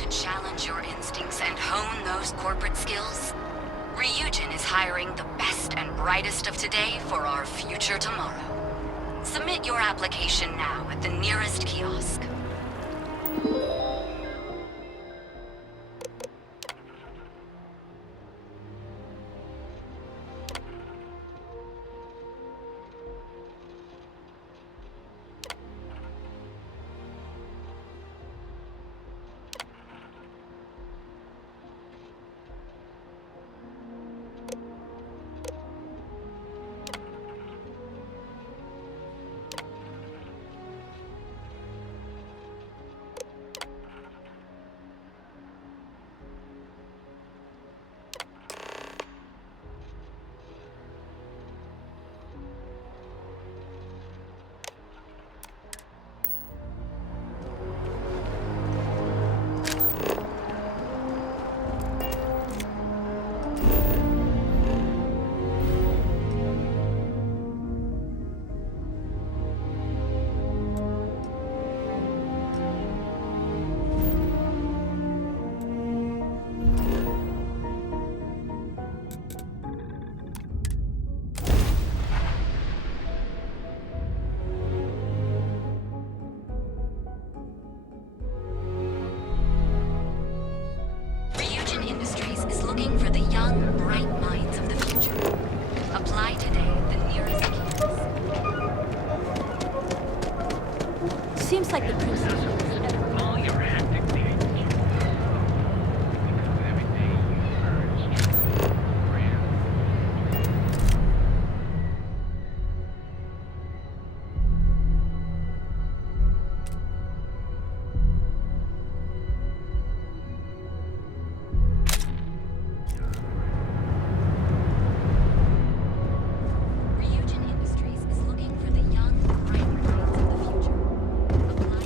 to challenge your instincts and hone those corporate skills? Ryujin is hiring the best and brightest of today for our future tomorrow. Submit your application now at the nearest kiosk. Ryujin Industries is looking for the young, bright minds of the future. Apply today at the nearest kiosk. Seems like the princess. All your hectic days, because every day you learn is true. Brand. Ryujin Industries is looking for the young, bright minds of the future. Apply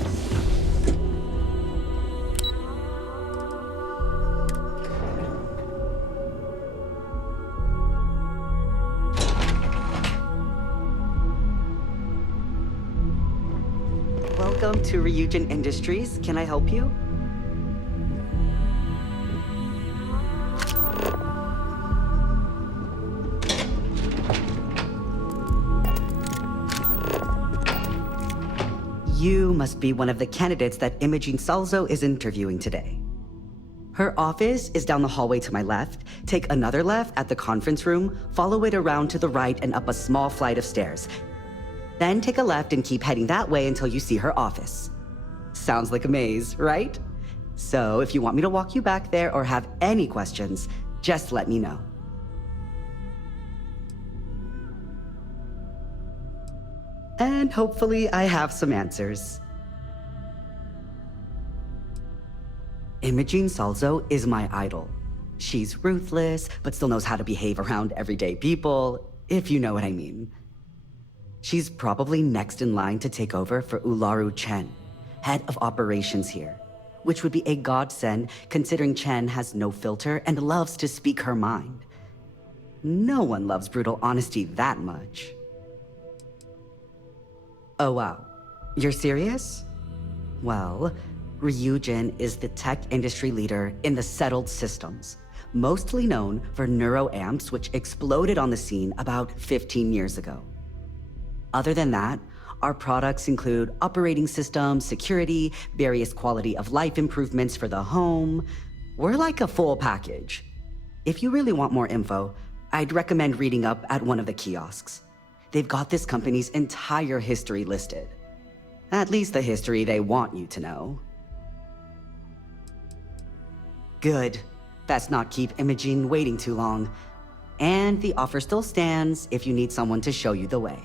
Welcome to Ryujin Industries. Can I help you? You must be one of the candidates that Imogene Salzo is interviewing today. Her office is down the hallway to my left. Take another left at the conference room, follow it around to the right and up a small flight of stairs. Then take a left and keep heading that way until you see her office. Sounds like a maze, right? So if you want me to walk you back there or have any questions, just let me know. And hopefully I have some answers. Imogene Salzo is my idol. She's ruthless, but still knows how to behave around everyday people, if you know what I mean. She's probably next in line to take over for Ularu Chen, head of operations here, which would be a godsend considering Chen has no filter and loves to speak her mind. No one loves brutal honesty that much. Oh wow, you're serious? Well, Ryujin is the tech industry leader in the settled systems, mostly known for neuroamps, which exploded on the scene about 15 years ago. Other than that, our products include operating systems, security, various quality of life improvements for the home. We're like a full package. If you really want more info, I'd recommend reading up at one of the kiosks. They've got this company's entire history listed. At least the history they want you to know. Good. Let's not keep Imogene waiting too long. And the offer still stands if you need someone to show you the way.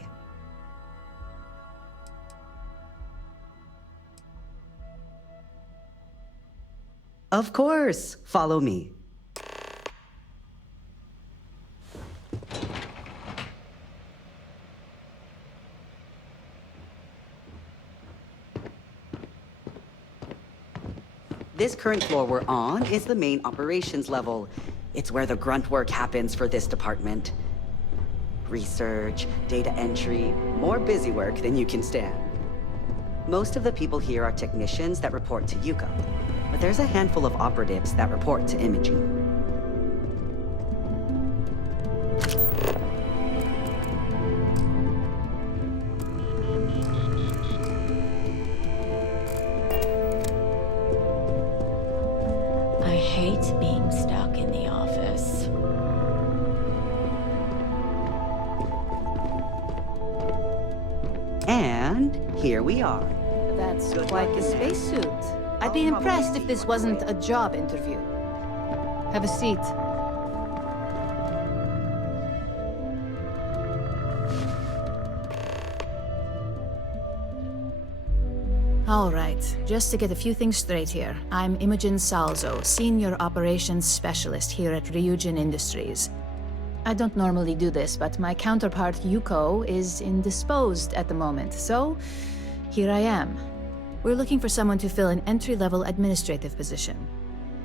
Of course, follow me. This current floor we're on is the main operations level. It's where the grunt work happens for this department. Research, data entry, more busy work than you can stand. Most of the people here are technicians that report to Yuka. but there's a handful of operatives that report to Imogene. I hate being stuck in the office. And here we are. That's quite the spacesuit. I'd be impressed if this wasn't a job interview. Have a seat. All right, just to get a few things straight here. I'm Imogen Salzo, Senior Operations Specialist here at Ryujin Industries. I don't normally do this, but my counterpart Yuko is indisposed at the moment, so here I am. We're looking for someone to fill an entry-level administrative position.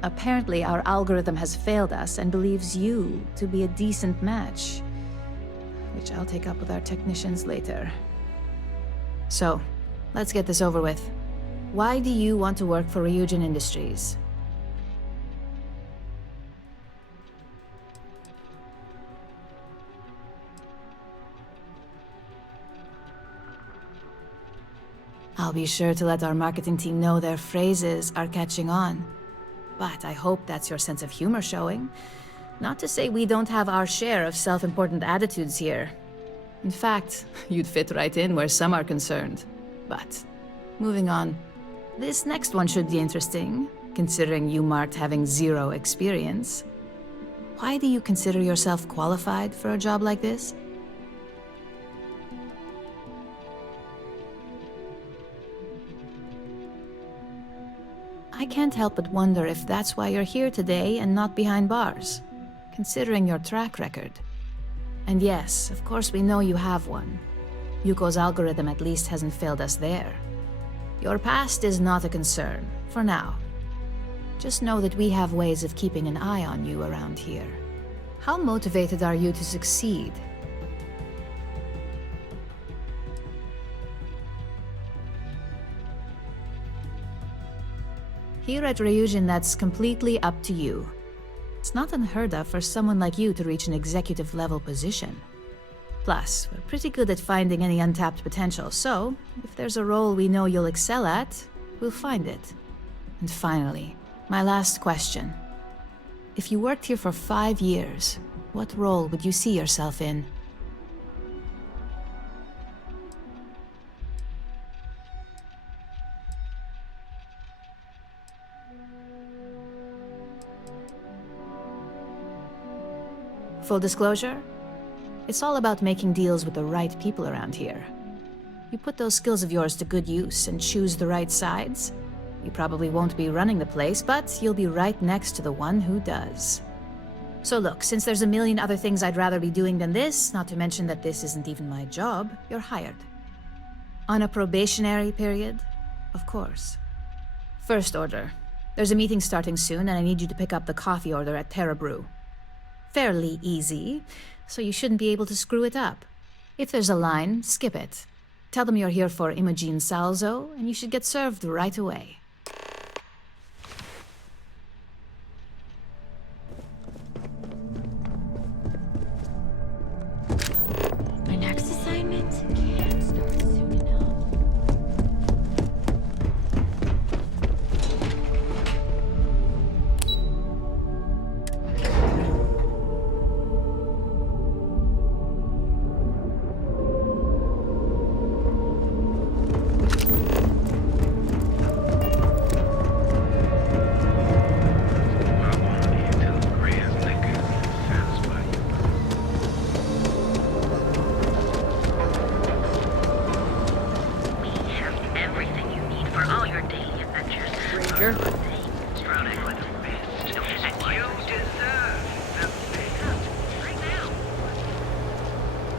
Apparently, our algorithm has failed us and believes you to be a decent match, which I'll take up with our technicians later. So, let's get this over with. Why do you want to work for Ryujin Industries? I'll be sure to let our marketing team know their phrases are catching on. But I hope that's your sense of humor showing. Not to say we don't have our share of self-important attitudes here. In fact, you'd fit right in where some are concerned. But, moving on. This next one should be interesting, considering you marked having 0 experience. Why do you consider yourself qualified for a job like this? I can't help but wonder if that's why you're here today and not behind bars, considering your track record. And yes, of course we know you have one. Yuko's algorithm at least hasn't failed us there. Your past is not a concern, for now. Just know that we have ways of keeping an eye on you around here. How motivated are you to succeed? Here at Ryujin, that's completely up to you. It's not unheard of for someone like you to reach an executive-level position. Plus, we're pretty good at finding any untapped potential, so if there's a role we know you'll excel at, we'll find it. And finally, my last question. If you worked here for 5 years, what role would you see yourself in? Full disclosure, it's all about making deals with the right people around here. You put those skills of yours to good use and choose the right sides, you probably won't be running the place, but you'll be right next to the one who does. So look, since there's a million other things I'd rather be doing than this, not to mention that this isn't even my job, you're hired. On a probationary period, of course. First order. There's a meeting starting soon, and I need you to pick up the coffee order at Terra Brew. Fairly easy, so you shouldn't be able to screw it up. If there's a line, skip it. Tell them you're here for Imogen Salzo, and you should get served right away. My next assignment can't start soon enough.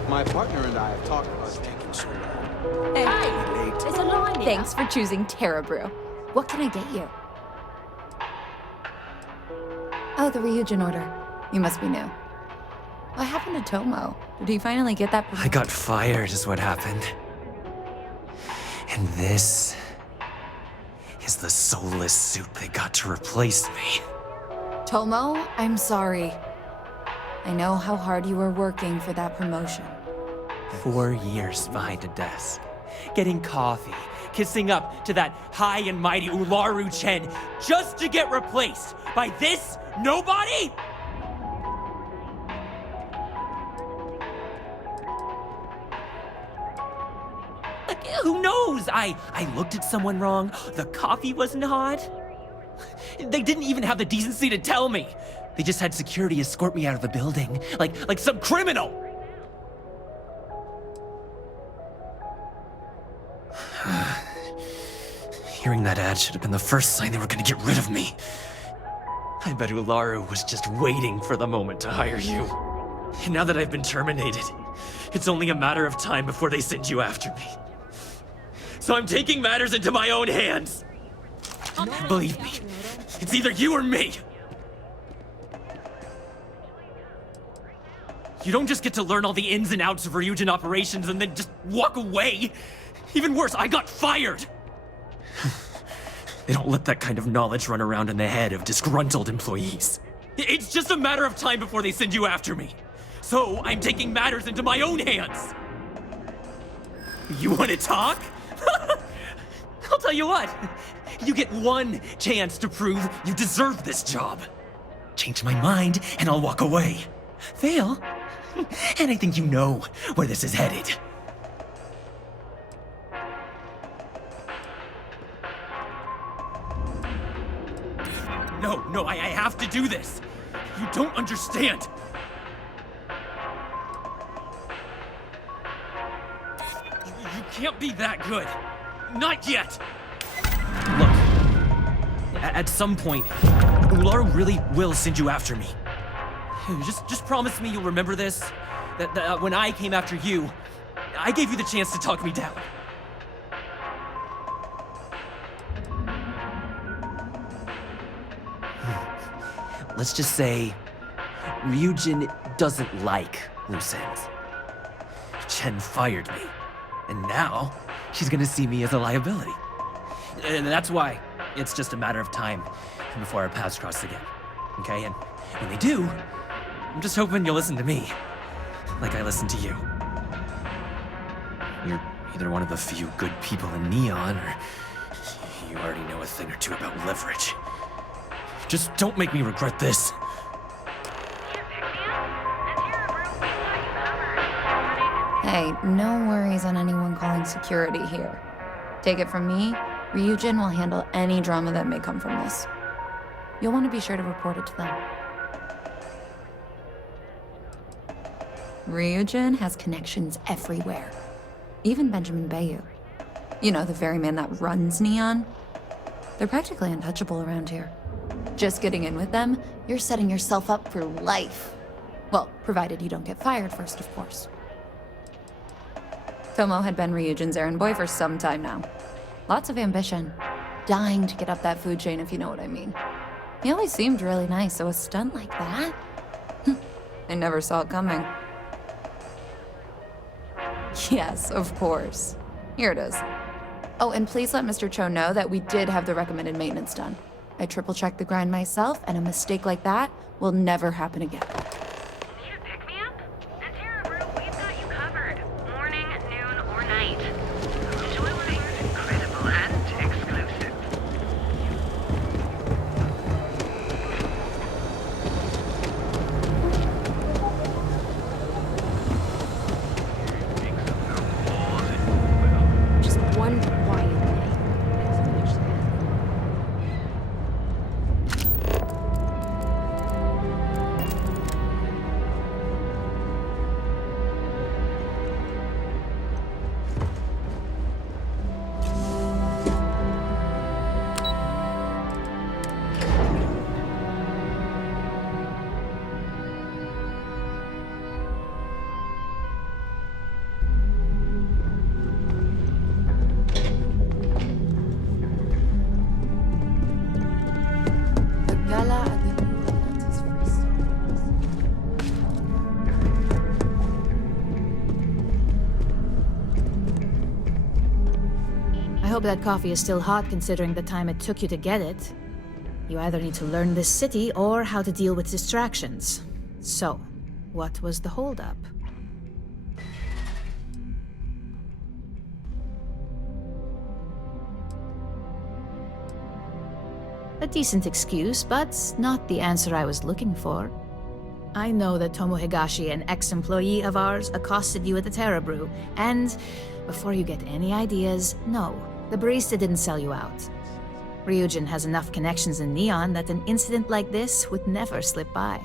My partner and I have talked about taking so long. Hi, it's Alania. Thanks for choosing Terra Brew. What can I get you? Oh, the Ryujin order. You must be new. What happened to Tomo? Did he finally get that? I got fired is what happened. And this is was the soulless suit they got to replace me. Tomo, I'm sorry. I know how hard you were working for that promotion. 4 years behind a desk, getting coffee, kissing up to that high and mighty Ularu Chen, just to get replaced by this nobody? Like, who knows? I looked at someone wrong, the coffee wasn't hot. They didn't even have the decency to tell me. They just had security escort me out of the building, like some criminal. Hearing that ad should have been the first sign they were gonna get rid of me. I bet Ularu was just waiting for the moment to hire you. And now that I've been terminated, it's only a matter of time before they send you after me. So I'm taking matters into my own hands. Believe me, it's either you or me. You don't just get to learn all the ins and outs of Ryujin operations and then just walk away. Even worse, I got fired. They don't let that kind of knowledge run around in the head of disgruntled employees. It's just a matter of time before they send you after me. So I'm taking matters into my own hands. You want to talk? I'll tell you what. You get one chance to prove you deserve this job. Change my mind and I'll walk away. Fail, and I think you know where this is headed. No, I have to do this. You don't understand. You can't be that good. Not yet. Look, at some point, Ularu really will send you after me. Just promise me you'll remember this. That when I came after you, I gave you the chance to talk me down. Let's just say, Ryujin doesn't like loose ends. Chen fired me, and now she's gonna see me as a liability. And that's why it's just a matter of time before our paths cross again, okay? And when they do, I'm just hoping you'll listen to me, like I listen to you. You're either one of the few good people in Neon, or you already know a thing or two about leverage. Just don't make me regret this. Hey, no worries on anyone calling security here. Take it from me, Ryujin will handle any drama that may come from this. You'll want to be sure to report it to them. Ryujin has connections everywhere. Even Benjamin Bayou. You know, the very man that runs Neon. They're practically untouchable around here. Just getting in with them, you're setting yourself up for life. Well, provided you don't get fired first, of course. Tomo had been Ryujin's errand boy for some time now. Lots of ambition. Dying to get up that food chain, if you know what I mean. He always seemed really nice, so a stunt like that? I never saw it coming. Yes, of course. Here it is. Oh, and please let Mr. Cho know that we did have the recommended maintenance done. I triple-checked the grind myself, and a mistake like that will never happen again. Need a pick-me-up? At Terra Brew, we've got you covered. Morning, noon, or night. Enjoy things incredible and exclusive. Just one quiet night. That's so much space. I hope that coffee is still hot considering the time it took you to get it. You either need to learn this city or how to deal with distractions. So, what was the holdup? A decent excuse, but not the answer I was looking for. I know that Tomo Higashi, an ex-employee of ours, accosted you at the Terra Brew, and before you get any ideas, no, the barista didn't sell you out. Ryujin has enough connections in Neon that an incident like this would never slip by.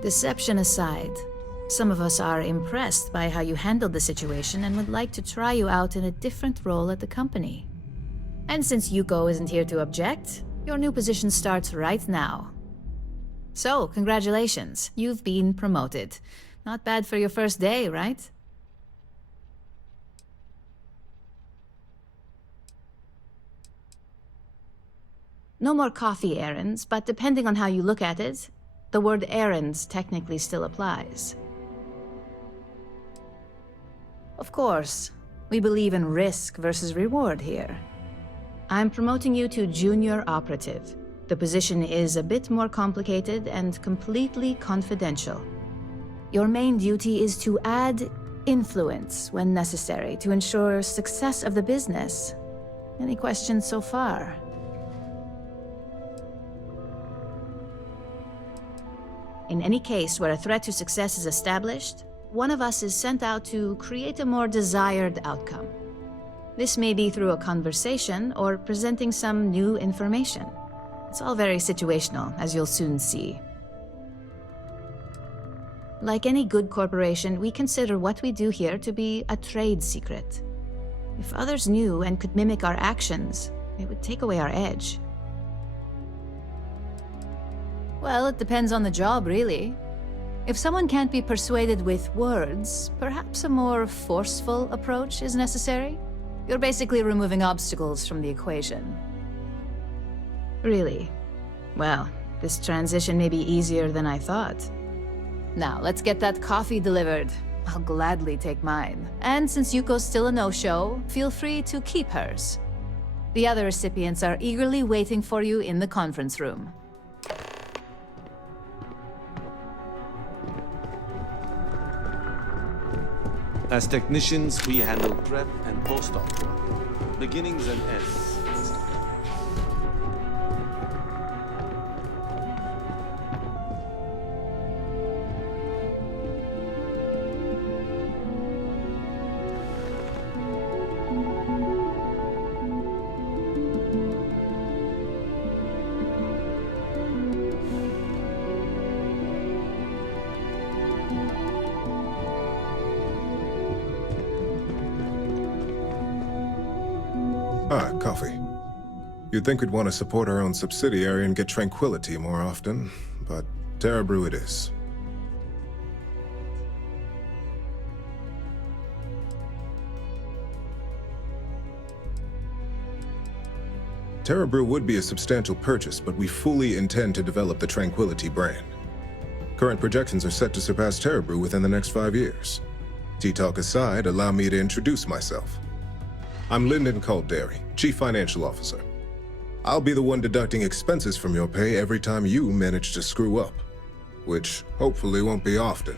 Deception aside, some of us are impressed by how you handled the situation and would like to try you out in a different role at the company. And since Yuko isn't here to object, your new position starts right now. So, congratulations, you've been promoted. Not bad for your first day, right? No more coffee errands, but depending on how you look at it, the word errands technically still applies. Of course, we believe in risk versus reward here. I'm promoting you to junior operative. The position is a bit more complicated and completely confidential. Your main duty is to add influence when necessary to ensure success of the business. Any questions so far? In any case where a threat to success is established, one of us is sent out to create a more desired outcome. This may be through a conversation or presenting some new information. It's all very situational, as you'll soon see. Like any good corporation, we consider what we do here to be a trade secret. If others knew and could mimic our actions, it would take away our edge. Well, it depends on the job, really. If someone can't be persuaded with words, perhaps a more forceful approach is necessary. You're basically removing obstacles from the equation. Really? Well, this transition may be easier than I thought. Now, let's get that coffee delivered. I'll gladly take mine. And since Yuko's still a no-show, feel free to keep hers. The other recipients are eagerly waiting for you in the conference room. As technicians, we handle prep and post-op work, beginnings and ends. Ah, coffee. You'd think we'd want to support our own subsidiary and get tranquility more often, but Terra Brew it is. Terra Brew would be a substantial purchase, but we fully intend to develop the Tranquility brand. Current projections are set to surpass Terra Brew within the next 5 years. Tea-talk aside, allow me to introduce myself. I'm Lyndon Calderi, Chief Financial Officer. I'll be the one deducting expenses from your pay every time you manage to screw up, which hopefully won't be often.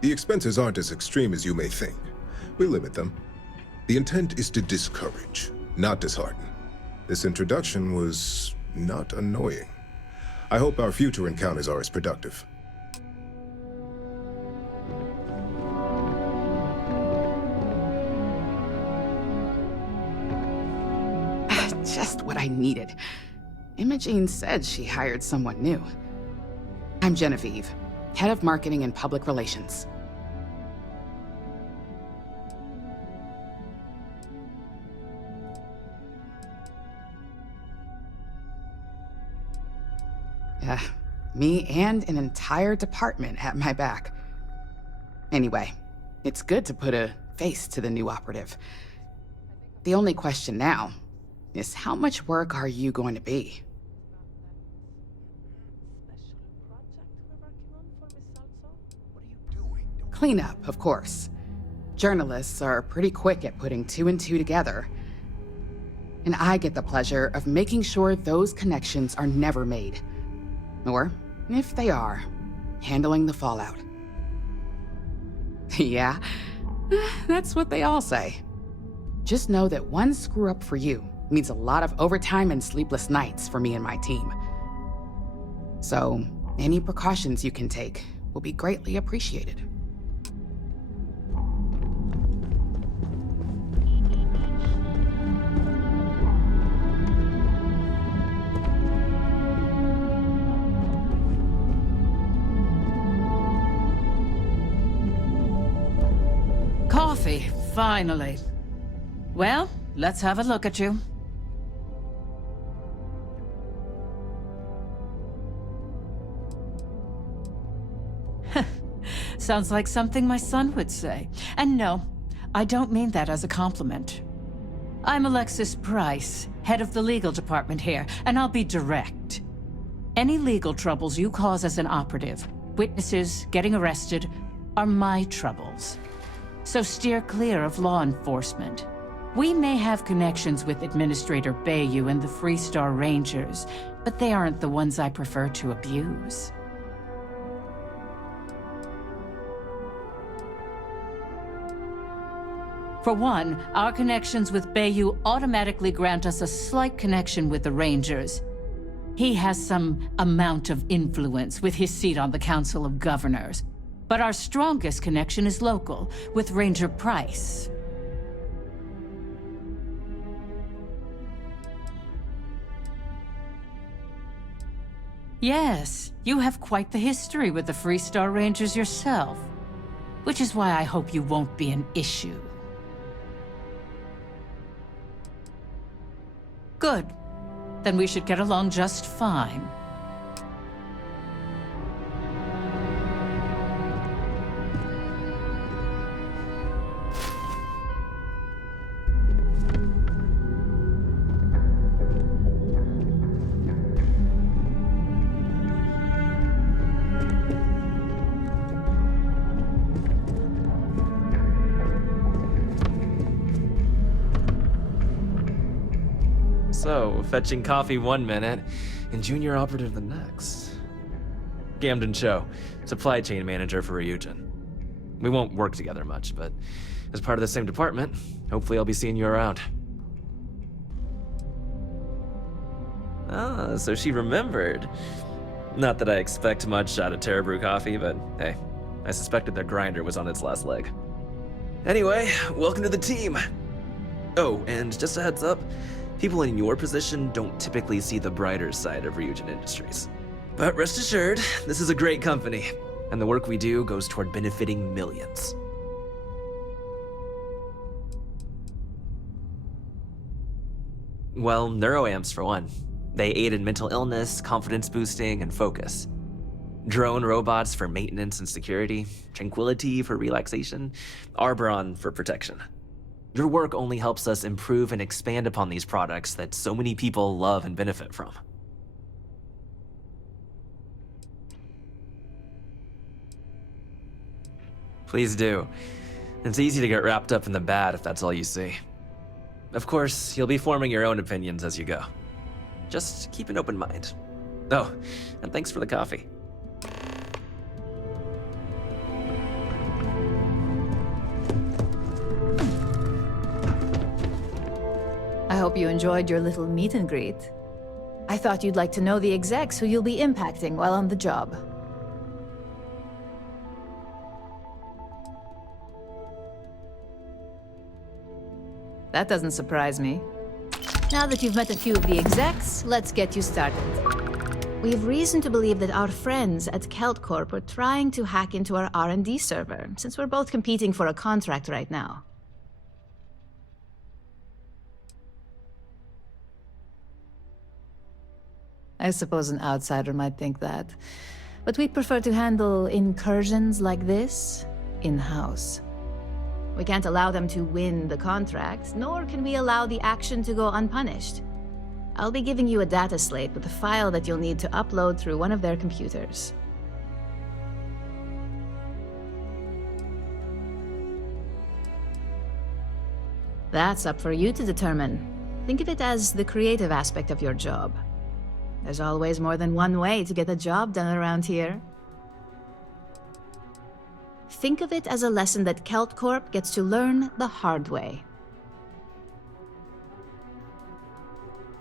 The expenses aren't as extreme as you may think. We limit them. The intent is to discourage, not dishearten. This introduction was not annoying. I hope our future encounters are as productive. Just what I needed. Imogene said she hired someone new. I'm Genevieve, Head of Marketing and Public Relations. Me and an entire department at my back. Anyway, it's good to put a face to the new operative. The only question now is how much work are you going to be? Cleanup, of course. Journalists are pretty quick at putting two and two together. And I get the pleasure of making sure those connections are never made. Or, if they are, handling the fallout. Yeah, that's what they all say. Just know that one screw-up for you means a lot of overtime and sleepless nights for me and my team. So, any precautions you can take will be greatly appreciated. Coffee, finally. Well, let's have a look at you. Sounds like something my son would say. And no, I don't mean that as a compliment. I'm Alexis Price, head of the legal department here, and I'll be direct. Any legal troubles you cause as an operative, witnesses, getting arrested, are my troubles. So steer clear of law enforcement. We may have connections with Administrator Bayou and the Freestar Rangers, but they aren't the ones I prefer to abuse. For one, our connections with Bayou automatically grant us a slight connection with the Rangers. He has some amount of influence with his seat on the Council of Governors. But our strongest connection is local, with Ranger Price. Yes, you have quite the history with the Freestar Rangers yourself, which is why I hope you won't be an issue. Good. Then we should get along just fine. So, fetching coffee one minute, and junior operative the next. Gamden Cho, supply chain manager for Ryujin. We won't work together much, but as part of the same department, hopefully I'll be seeing you around. Ah, so she remembered. Not that I expect much out of Terra Brew Coffee, but hey, I suspected their grinder was on its last leg. Anyway, welcome to the team. Oh, and just a heads up, people in your position don't typically see the brighter side of Ryujin Industries. But rest assured, this is a great company, and the work we do goes toward benefiting millions. Well, neuroamps for one. They aid in mental illness, confidence boosting, and focus. Drone robots for maintenance and security, tranquility for relaxation, Arbron for protection. Your work only helps us improve and expand upon these products that so many people love and benefit from. Please do. It's easy to get wrapped up in the bad if that's all you see. Of course, you'll be forming your own opinions as you go. Just keep an open mind. Oh, and thanks for the coffee. I hope you enjoyed your little meet and greet. I thought you'd like to know the execs who you'll be impacting while on the job. That doesn't surprise me. Now that you've met a few of the execs, let's get you started. We have reason to believe that our friends at Kelt Corp are trying to hack into our R&D server, since we're both competing for a contract right now. I suppose an outsider might think that, but we'd prefer to handle incursions like this in-house. We can't allow them to win the contract, nor can we allow the action to go unpunished. I'll be giving you a data slate with a file that you'll need to upload through one of their computers. That's up for you to determine. Think of it as the creative aspect of your job. There's always more than one way to get the job done around here. Think of it as a lesson that Kelt Corp gets to learn the hard way.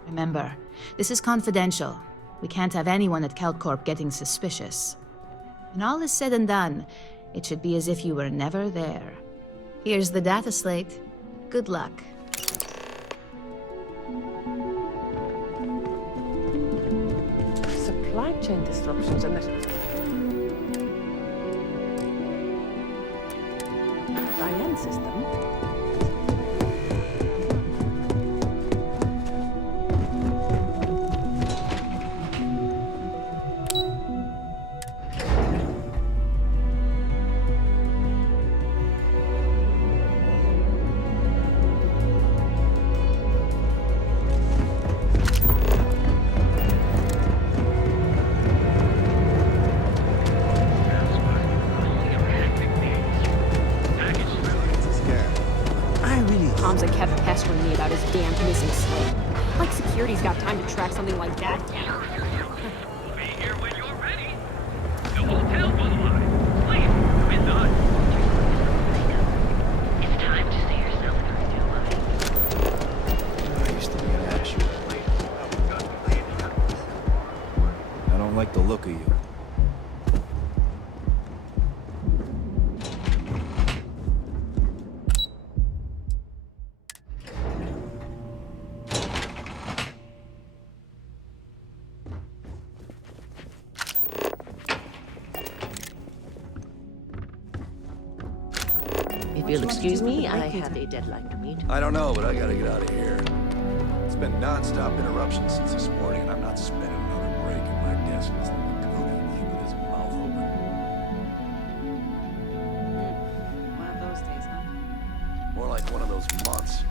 Remember, this is confidential. We can't have anyone at Kelt Corp getting suspicious. When all is said and done, it should be as if you were never there. Here's the data slate. Good luck. Supply chain disruptions and Cyan system. Tom's kept pestering me about his damn missing slip. Like security's got time to track something like that down. Be here when you're ready. The hotel will arrive. Please, come inside. It's time to see yourself through a new life. I used to be an asher. I don't like the look of you. If you'll excuse me, I have a deadline to meet. I don't know, but I gotta get out of here. It's been non-stop interruptions since this morning, and I'm not spending another break at my desk listening to Cody leave with his mouth open. One of those days, huh? More like one of those months.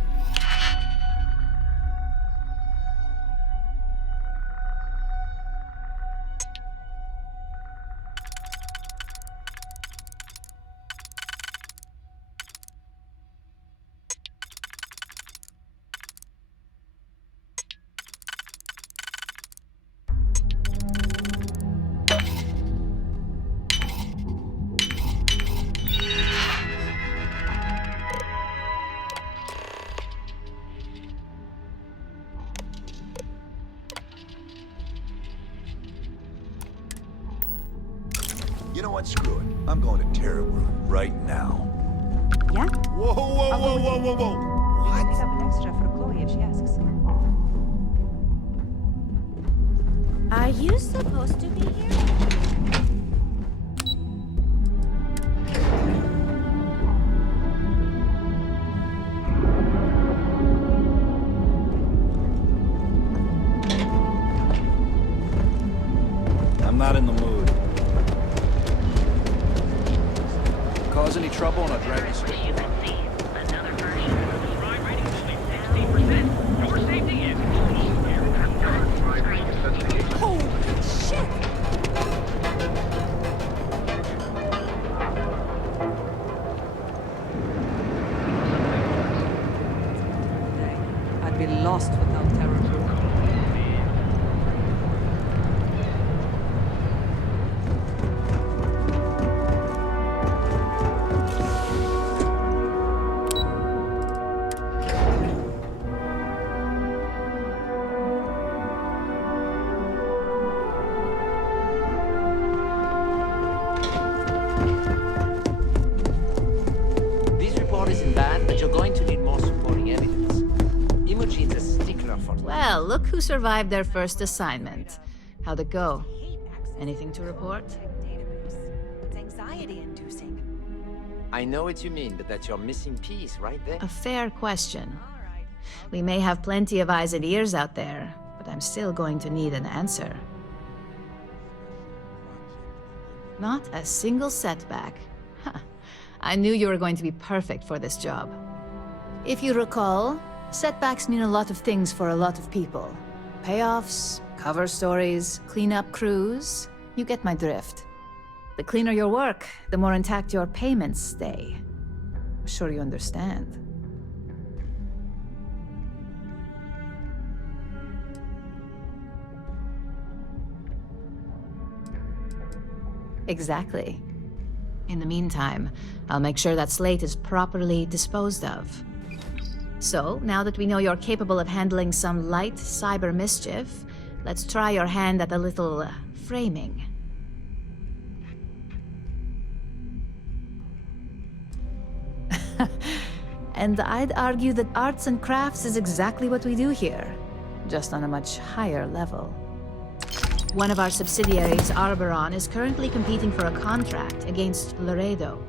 You know what? Screw it. I'm going to Terrabru right now. Yeah? Whoa, whoa, whoa, whoa, whoa, whoa! I pick up an extra for Chloe if she asks. Are you supposed to be here? I'm not in the mood. Cause any trouble and I'll drag you straight. You can see another version of the Crime rating only 16%. Your safety is Holy shit! I'd be lost without Terrabru. This report isn't bad, but you're going to need more supporting evidence. Imogen's a stickler for... Well, look who survived their first assignment. How'd it go? Anything to report? It's anxiety-inducing. I know what you mean, but that's your missing piece right there. A fair question. We may have plenty of eyes and ears out there, but I'm still going to need an answer. Not a single setback. Huh. I knew you were going to be perfect for this job. If you recall, setbacks mean a lot of things for a lot of people. Payoffs, cover stories, cleanup crews. You get my drift. The cleaner your work, the more intact your payments stay. I'm sure you understand. Exactly. In the meantime, I'll make sure that slate is properly disposed of. So, now that we know you're capable of handling some light cyber mischief, let's try your hand at a little framing. And I'd argue that arts and crafts is exactly what we do here, just on a much higher level. One of our subsidiaries, Arboron, is currently competing for a contract against Laredo.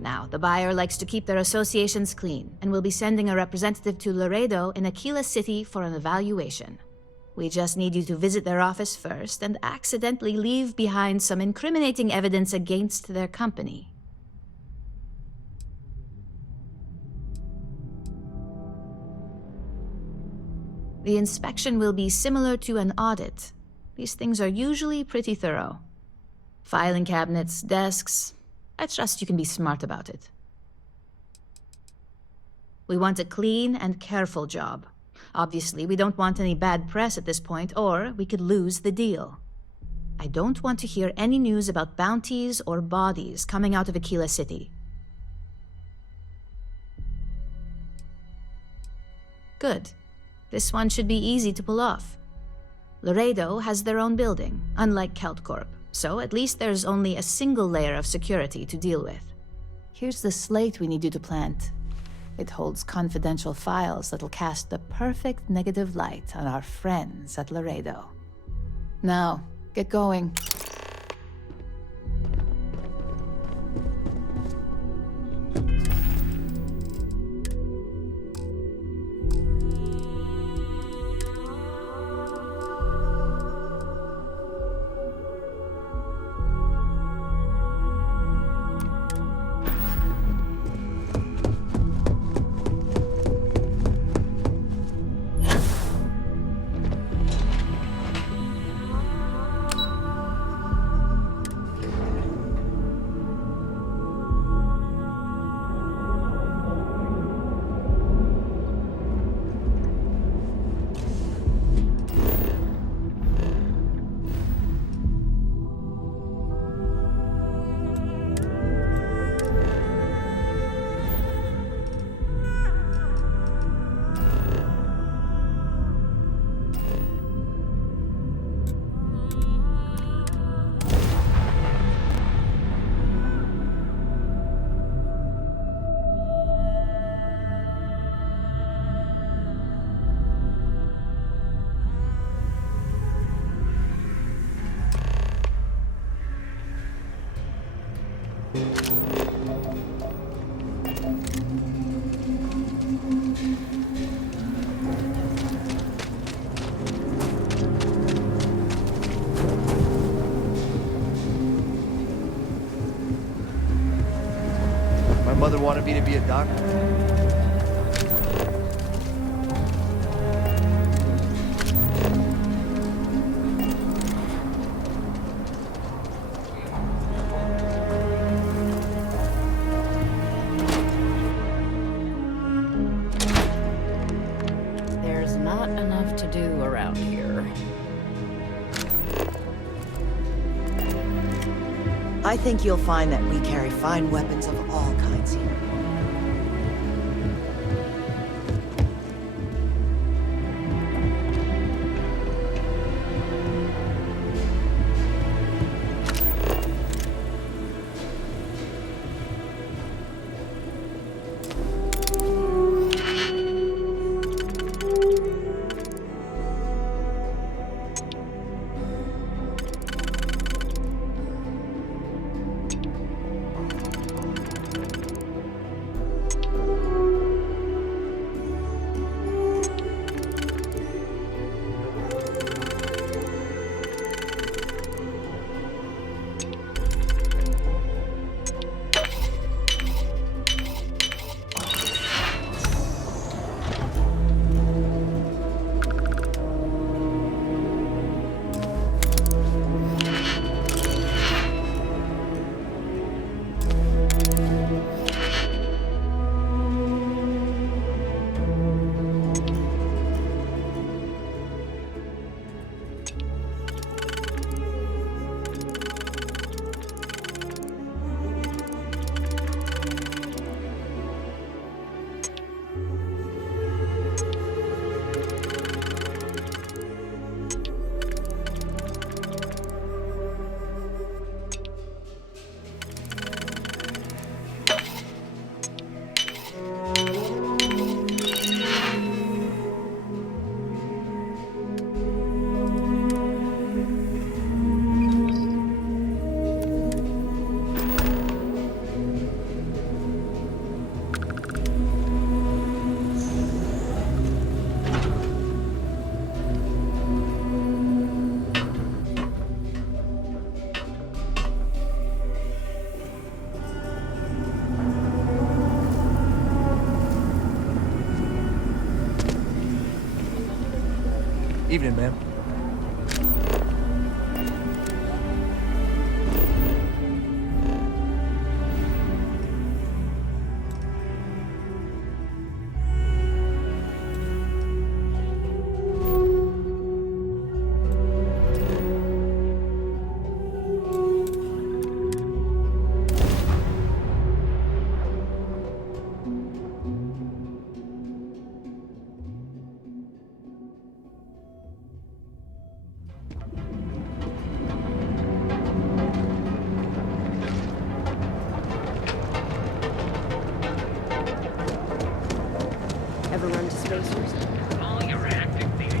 Now, the buyer likes to keep their associations clean, and will be sending a representative to Laredo in Aquila City for an evaluation. We just need you to visit their office first and accidentally leave behind some incriminating evidence against their company. The inspection will be similar to an audit. These things are usually pretty thorough. Filing cabinets, desks. I trust you can be smart about it. We want a clean and careful job. Obviously, we don't want any bad press at this point, or we could lose the deal. I don't want to hear any news about bounties or bodies coming out of Aquila City. Good. This one should be easy to pull off. Laredo has their own building, unlike KeltCorp, so at least there's only a single layer of security to deal with. Here's the slate we need you to plant. It holds confidential files that'll cast the perfect negative light on our friends at Laredo. Now, get going. My mother wanted me to be a doctor. There's not enough to do around here. I think you'll find that we carry fine weapons of all kinds here. Evening, ma'am. Ever run to spacers? All your hectic meetings.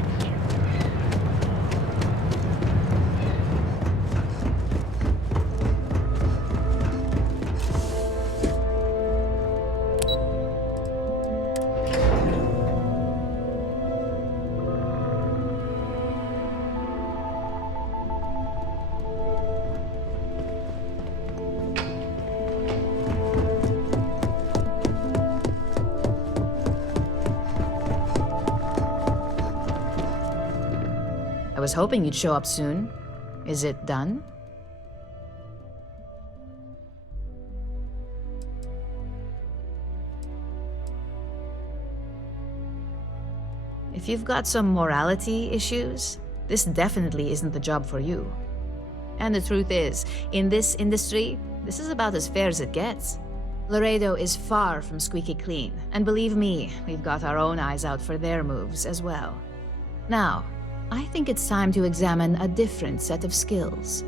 I was hoping you'd show up soon. Is it done? If you've got some morality issues, this definitely isn't the job for you. And the truth is, in this industry, this is about as fair as it gets. Laredo is far from squeaky clean, and believe me, we've got our own eyes out for their moves as well. Now, I think it's time to examine a different set of skills.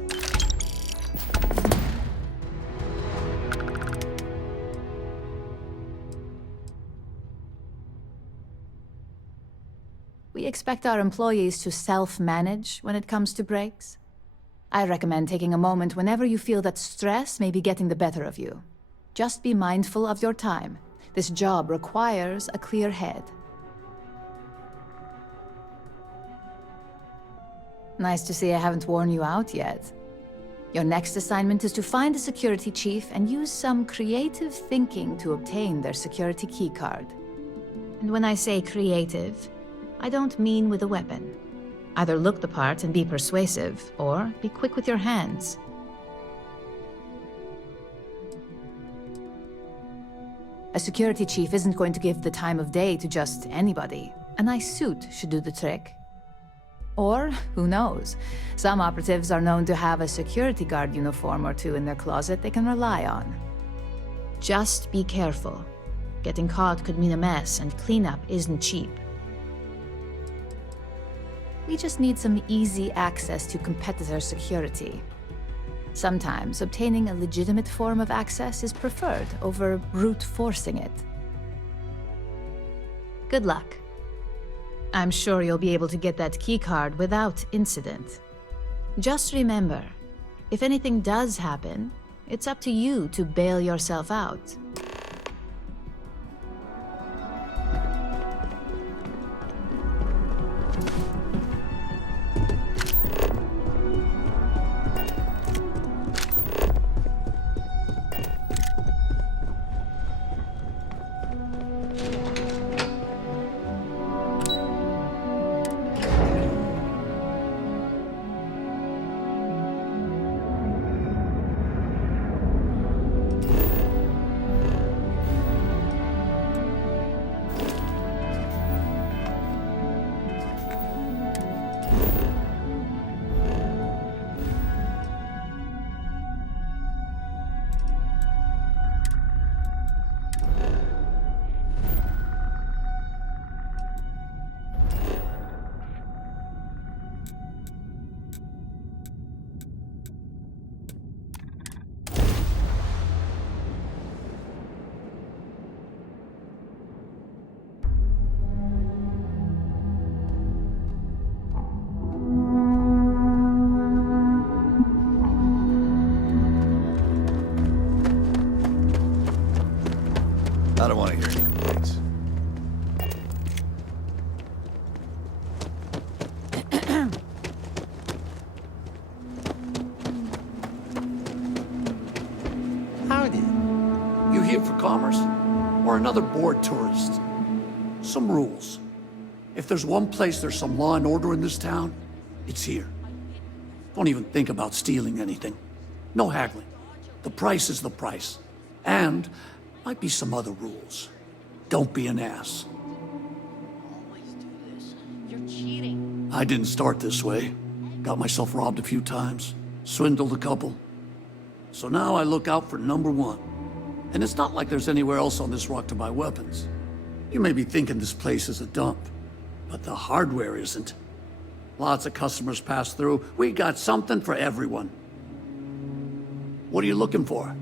We expect our employees to self-manage when it comes to breaks. I recommend taking a moment whenever you feel that stress may be getting the better of you. Just be mindful of your time. This job requires a clear head. Nice to see I haven't worn you out yet. Your next assignment is to find a security chief and use some creative thinking to obtain their security keycard. And when I say creative, I don't mean with a weapon. Either look the part and be persuasive, or be quick with your hands. A security chief isn't going to give the time of day to just anybody. A nice suit should do the trick. Or, who knows, some operatives are known to have a security guard uniform or two in their closet they can rely on. Just be careful. Getting caught could mean a mess, and cleanup isn't cheap. We just need some easy access to competitor security. Sometimes obtaining a legitimate form of access is preferred over brute forcing it. Good luck. I'm sure you'll be able to get that keycard without incident. Just remember, if anything does happen, it's up to you to bail yourself out. I don't want to hear any complaints. Howdy. You here for commerce? Or another bored tourist? Some rules. If there's one place there's some law and order in this town, it's here. Don't even think about stealing anything. No haggling. The price is the price. And might be some other rules. Don't be an ass. You're cheating. I didn't start this way. Got myself robbed a few times. Swindled a couple. So now I look out for number one. And it's not like there's anywhere else on this rock to buy weapons. You may be thinking this place is a dump, but the hardware isn't. Lots of customers pass through. We got something for everyone. What are you looking for?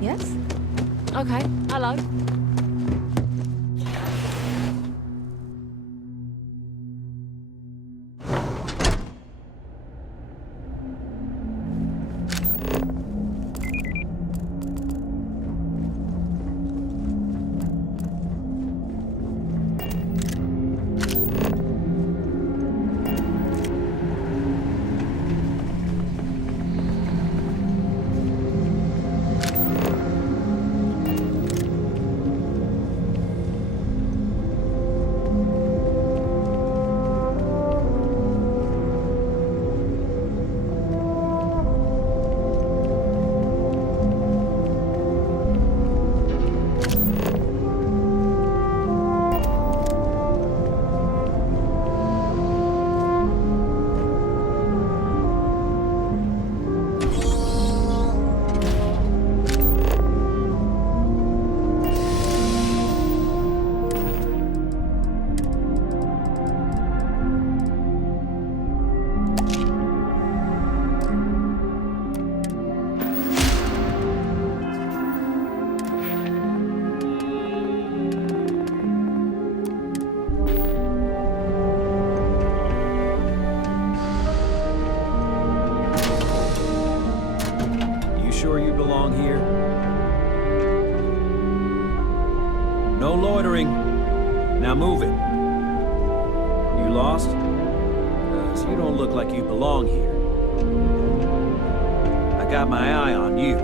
Yes? Okay, hello. Sure you belong here? No loitering. Now move it. You lost? 'Cause you don't look like you belong here. I got my eye on you.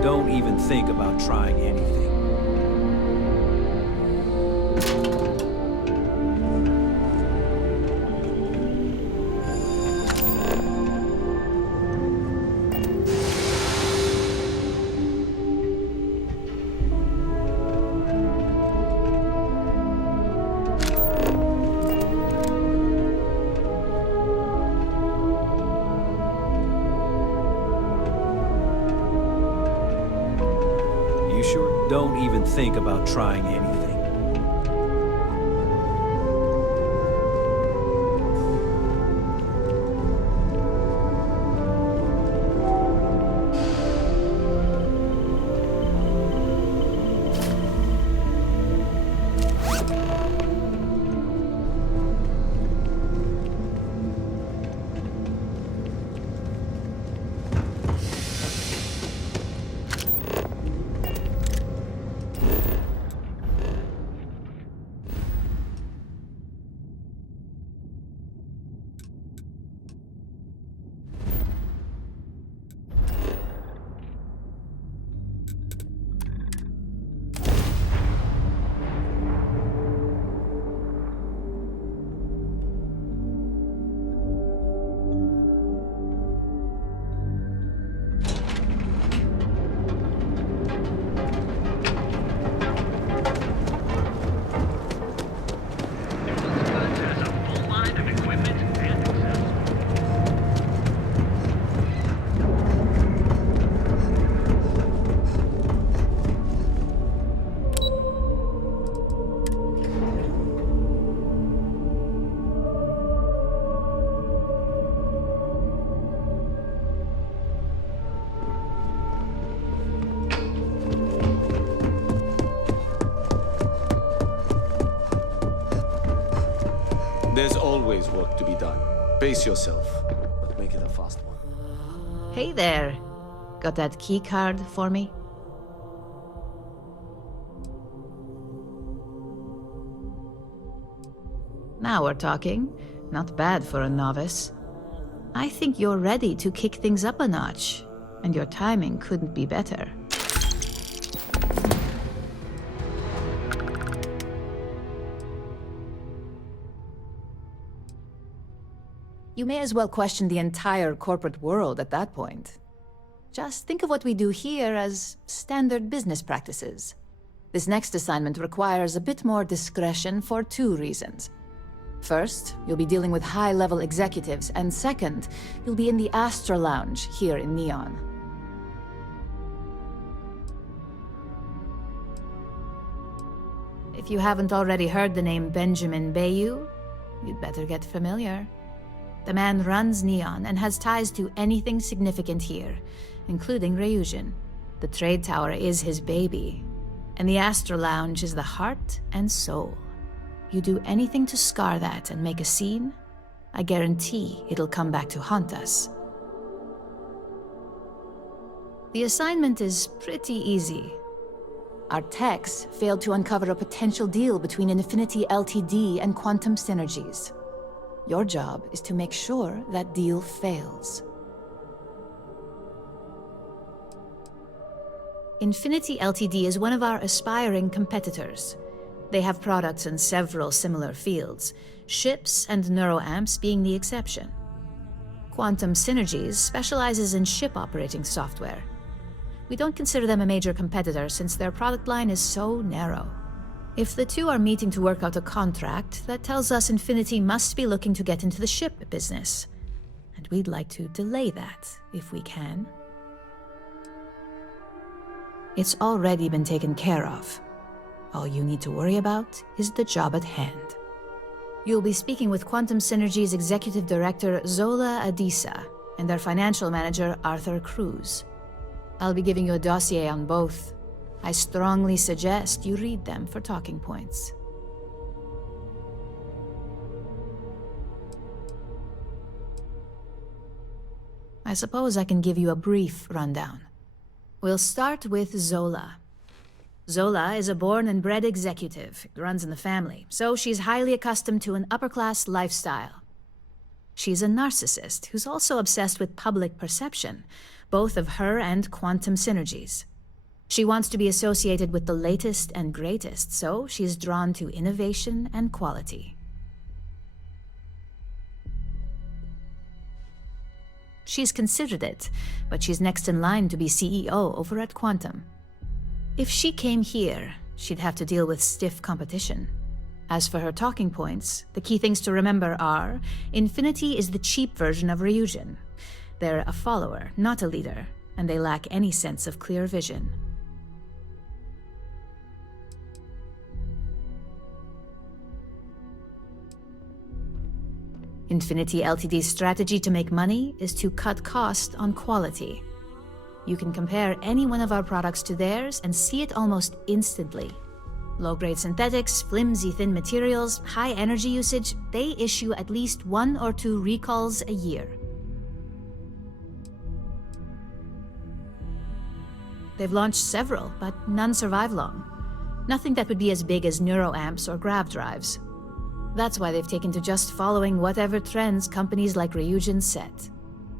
Don't even think about trying anything. Don't even think about trying anything. There's always work to be done. Pace yourself, but make it a fast one. Hey there. Got that key card for me? Now we're talking. Not bad for a novice. I think you're ready to kick things up a notch, and your timing couldn't be better. You may as well question the entire corporate world at that point. Just think of what we do here as standard business practices. This next assignment requires a bit more discretion for 2 reasons. First, you'll be dealing with high-level executives, and second, you'll be in the Astra Lounge here in Neon. If you haven't already heard the name Benjamin Bayou, you'd better get familiar. The man runs Neon and has ties to anything significant here, including Ryujin. The trade tower is his baby, and the Astra Lounge is the heart and soul. You do anything to scar that and make a scene, I guarantee it'll come back to haunt us. The assignment is pretty easy. Our techs failed to uncover a potential deal between Infinity Ltd. And Quantum Synergies. Your job is to make sure that deal fails. Infinity Ltd. Is one of our aspiring competitors. They have products in several similar fields, ships and neuroamps being the exception. Quantum Synergies specializes in ship operating software. We don't consider them a major competitor since their product line is so narrow. If the two are meeting to work out a contract, that tells us Infinity must be looking to get into the ship business. And we'd like to delay that, if we can. It's already been taken care of. All you need to worry about is the job at hand. You'll be speaking with Quantum Synergy's Executive Director Zola Adisa and their Financial Manager Arthur Cruz. I'll be giving you a dossier on both. I strongly suggest you read them for talking points. I suppose I can give you a brief rundown. We'll start with Zola. Zola is a born and bred executive. It runs in the family, so she's highly accustomed to an upper-class lifestyle. She's a narcissist who's also obsessed with public perception, both of her and Quantum Synergies. She wants to be associated with the latest and greatest, so she's drawn to innovation and quality. She's considered it, but she's next in line to be CEO over at Quantum. If she came here, she'd have to deal with stiff competition. As for her talking points, the key things to remember are, Infinity is the cheap version of Ryujin. They're a follower, not a leader, and they lack any sense of clear vision. Infinity Ltd's strategy to make money is to cut cost on quality. You can compare any one of our products to theirs and see it almost instantly. Low-grade synthetics, flimsy thin materials, high energy usage, they issue at least 1 or 2 recalls a year. They've launched several, but none survive long. Nothing that would be as big as neuroamps or grav drives. That's why they've taken to just following whatever trends companies like Ryujin set.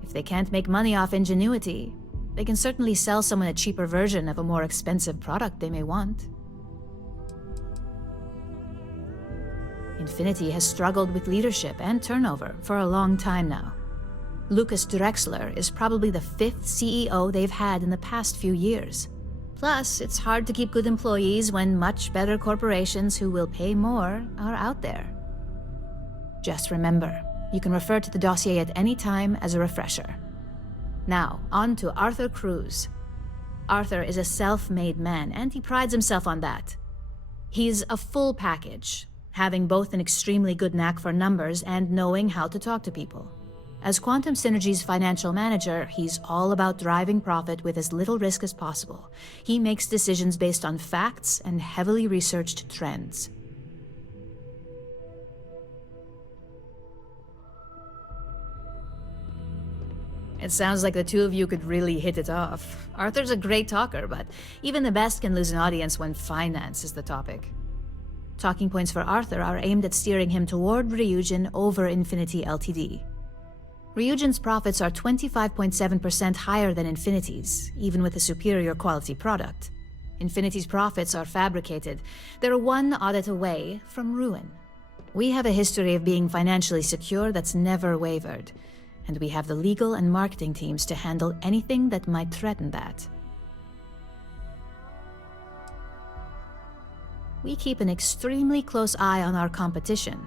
If they can't make money off ingenuity, they can certainly sell someone a cheaper version of a more expensive product they may want. Infinity has struggled with leadership and turnover for a long time now. Lucas Drexler is probably the 5th CEO they've had in the past few years. Plus, it's hard to keep good employees when much better corporations who will pay more are out there. Just remember, you can refer to the dossier at any time as a refresher. Now, on to Arthur Cruz. Arthur is a self-made man, and he prides himself on that. He's a full package, having both an extremely good knack for numbers and knowing how to talk to people. As Quantum Synergy's financial manager, he's all about driving profit with as little risk as possible. He makes decisions based on facts and heavily researched trends. It sounds like the two of you could really hit it off. Arthur's a great talker, but even the best can lose an audience when finance is the topic. Talking points for Arthur are aimed at steering him toward Ryujin over Infinity Ltd. Ryujin's profits are 25.7% higher than Infinity's, even with a superior quality product. Infinity's profits are fabricated. They're one audit away from ruin. We have a history of being financially secure that's never wavered, and we have the legal and marketing teams to handle anything that might threaten that. We keep an extremely close eye on our competition.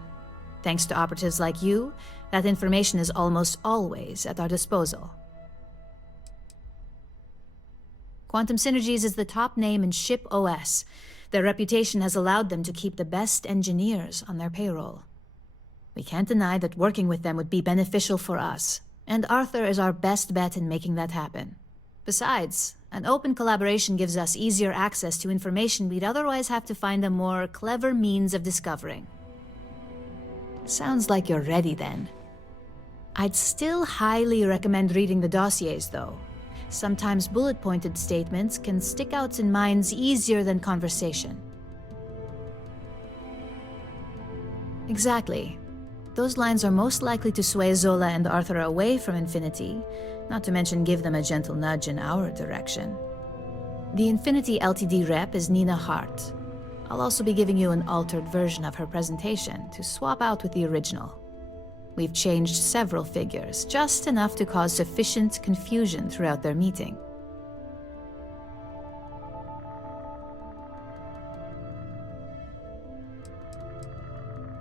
Thanks to operatives like you, that information is almost always at our disposal. Quantum Synergies is the top name in ship OS. Their reputation has allowed them to keep the best engineers on their payroll. We can't deny that working with them would be beneficial for us, and Arthur is our best bet in making that happen. Besides, an open collaboration gives us easier access to information we'd otherwise have to find a more clever means of discovering. Sounds like you're ready then. I'd still highly recommend reading the dossiers, though. Sometimes bullet-pointed statements can stick out in minds easier than conversation. Exactly. Those lines are most likely to sway Zola and Arthur away from Infinity, not to mention give them a gentle nudge in our direction. The Infinity Ltd rep is Nina Hart. I'll also be giving you an altered version of her presentation to swap out with the original. We've changed several figures, just enough to cause sufficient confusion throughout their meeting.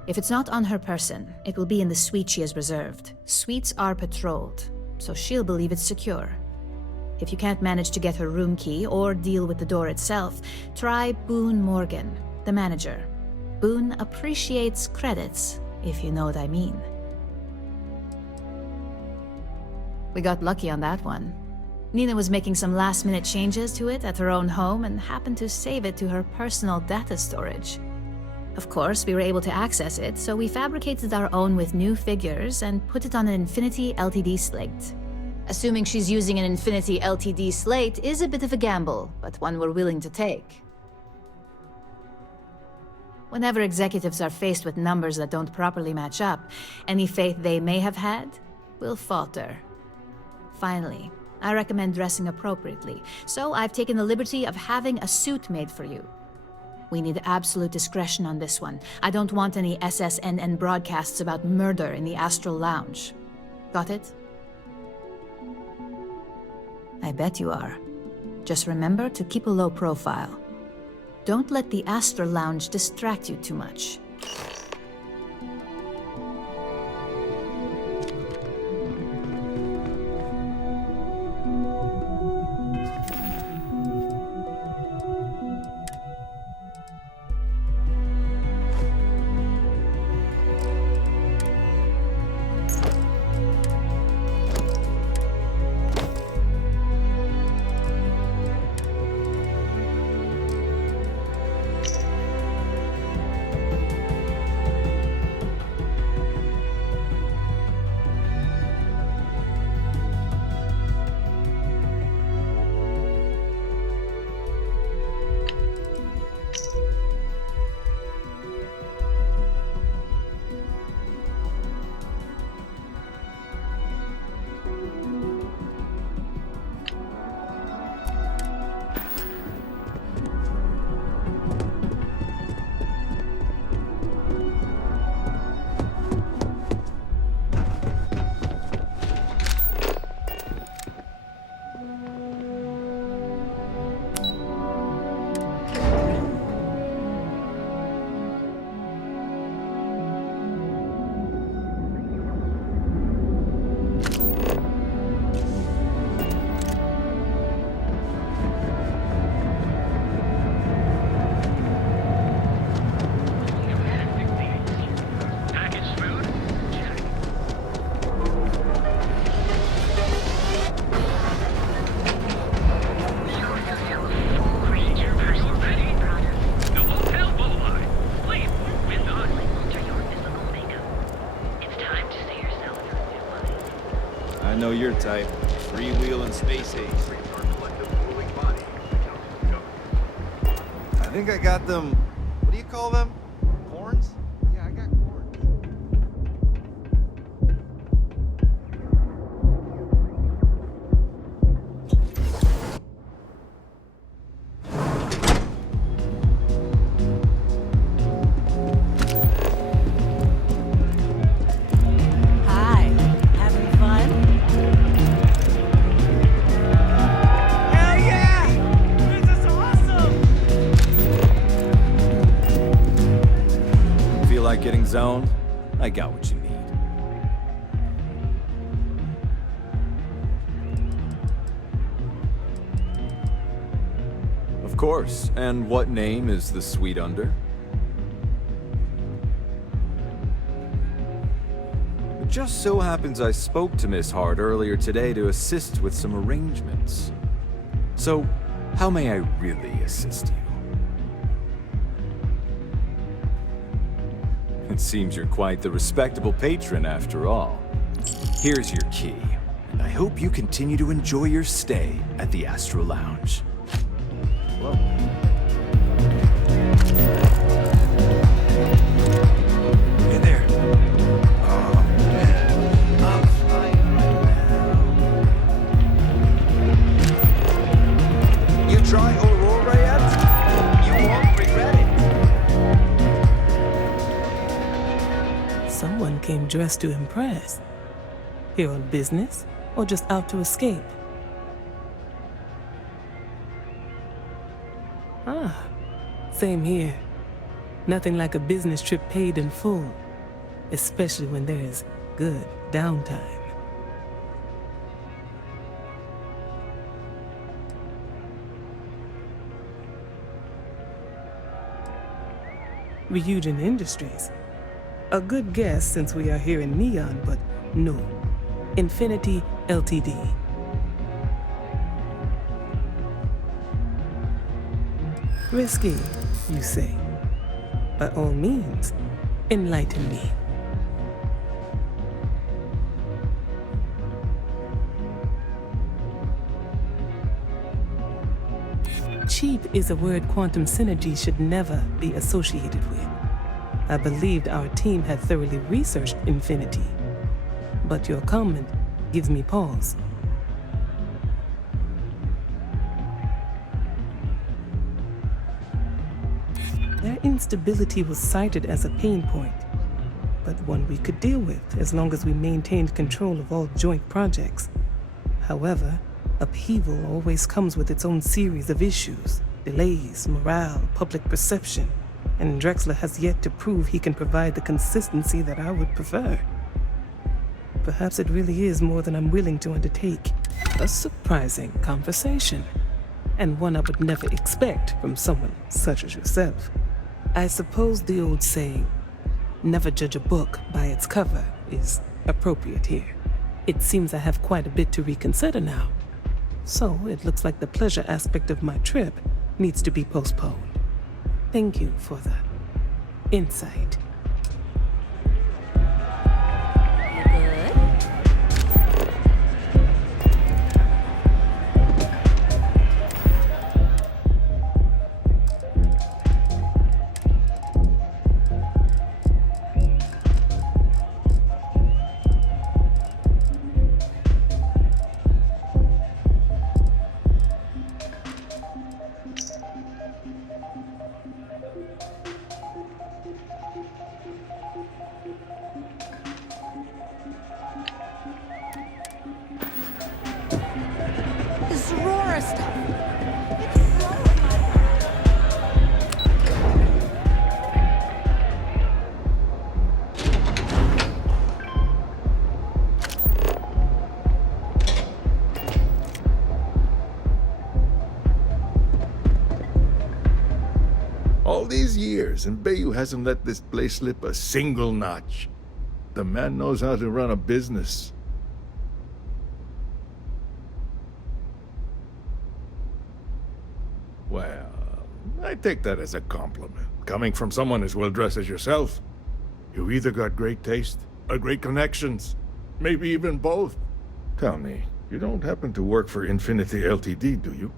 If it's not on her person, it will be in the suite she has reserved. Suites are patrolled, so she'll believe it's secure. If you can't manage to get her room key or deal with the door itself, try Boone Morgan, the manager. Boone appreciates credits, if you know what I mean. We got lucky on that one. Nina was making some last-minute changes to it at her own home and happened to save it to her personal data storage. Of course, we were able to access it, so we fabricated our own with new figures and put it on an Infinity Ltd slate. Assuming she's using an Infinity Ltd slate is a bit of a gamble, but one we're willing to take. Whenever executives are faced with numbers that don't properly match up, any faith they may have had will falter. Finally, I recommend dressing appropriately, so I've taken the liberty of having a suit made for you. We need absolute discretion on this one. I don't want any SSNN broadcasts about murder in the Astral Lounge. Got it? I bet you are. Just remember to keep a low profile. Don't let the Astral Lounge distract you too much. I know your type. Freewheel space age. I think I got them. What do you call them? Horns? Yeah, I got horns. Hi, having fun? Hell yeah! This is awesome! Feel like getting zoned? I got what you need. Of course. And what name is the Sweet Under? It just so happens I spoke to Miss Hart earlier today to assist with some arrangements. So, how may I really assist you? It seems you're quite the respectable patron after all. Here's your key, and I hope you continue to enjoy your stay at the Astro Lounge. Hey there. Oh, man. I'm flying right now. You try Aurora yet? You won't regret it. Someone came dressed to impress. Here on business, or just out to escape? Ah, same here. Nothing like a business trip paid in full, especially when there's good downtime. Ryujin Industries. A good guess since we are here in Neon, but no. Infinity Ltd. Risky, you say? By all means, enlighten me. Cheap is a word quantum synergy should never be associated with. I believed our team had thoroughly researched Infinity, but your comment gives me pause. Their instability was cited as a pain point, but one we could deal with as long as we maintained control of all joint projects. However, upheaval always comes with its own series of issues, delays, morale, public perception, and Drexler has yet to prove he can provide the consistency that I would prefer. Perhaps it really is more than I'm willing to undertake. A surprising conversation, and one I would never expect from someone such as yourself. I suppose the old saying, never judge a book by its cover, is appropriate here. It seems I have quite a bit to reconsider now. So it looks like the pleasure aspect of my trip needs to be postponed. Thank you for the insight. This Aurora stuff. All these years, and Bayou hasn't let this place slip a single notch. The man knows how to run a business. Well, I take that as a compliment. Coming from someone as well-dressed as yourself. You either got great taste or great connections. Maybe even both. Tell me, you don't happen to work for Infinity Ltd., do you?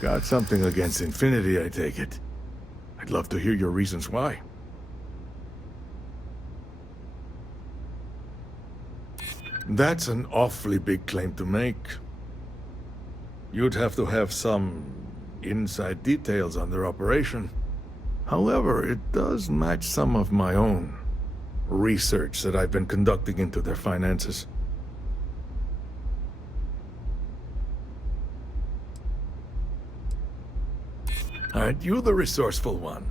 Got something against Infinity, I take it. I'd love to hear your reasons why. That's an awfully big claim to make. You'd have to have some inside details on their operation. However, it does match some of my own research that I've been conducting into their finances. Aren't you the resourceful one?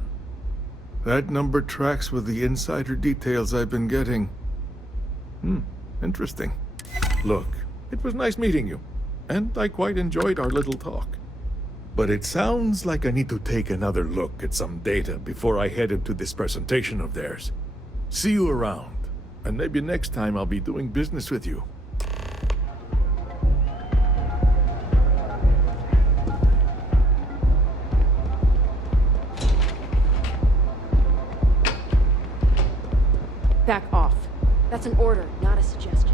That number tracks with the insider details I've been getting. Interesting. Look, it was nice meeting you, and I quite enjoyed our little talk. But it sounds like I need to take another look at some data before I head into this presentation of theirs. See you around, and maybe next time I'll be doing business with you. Back off. That's an order, not a suggestion.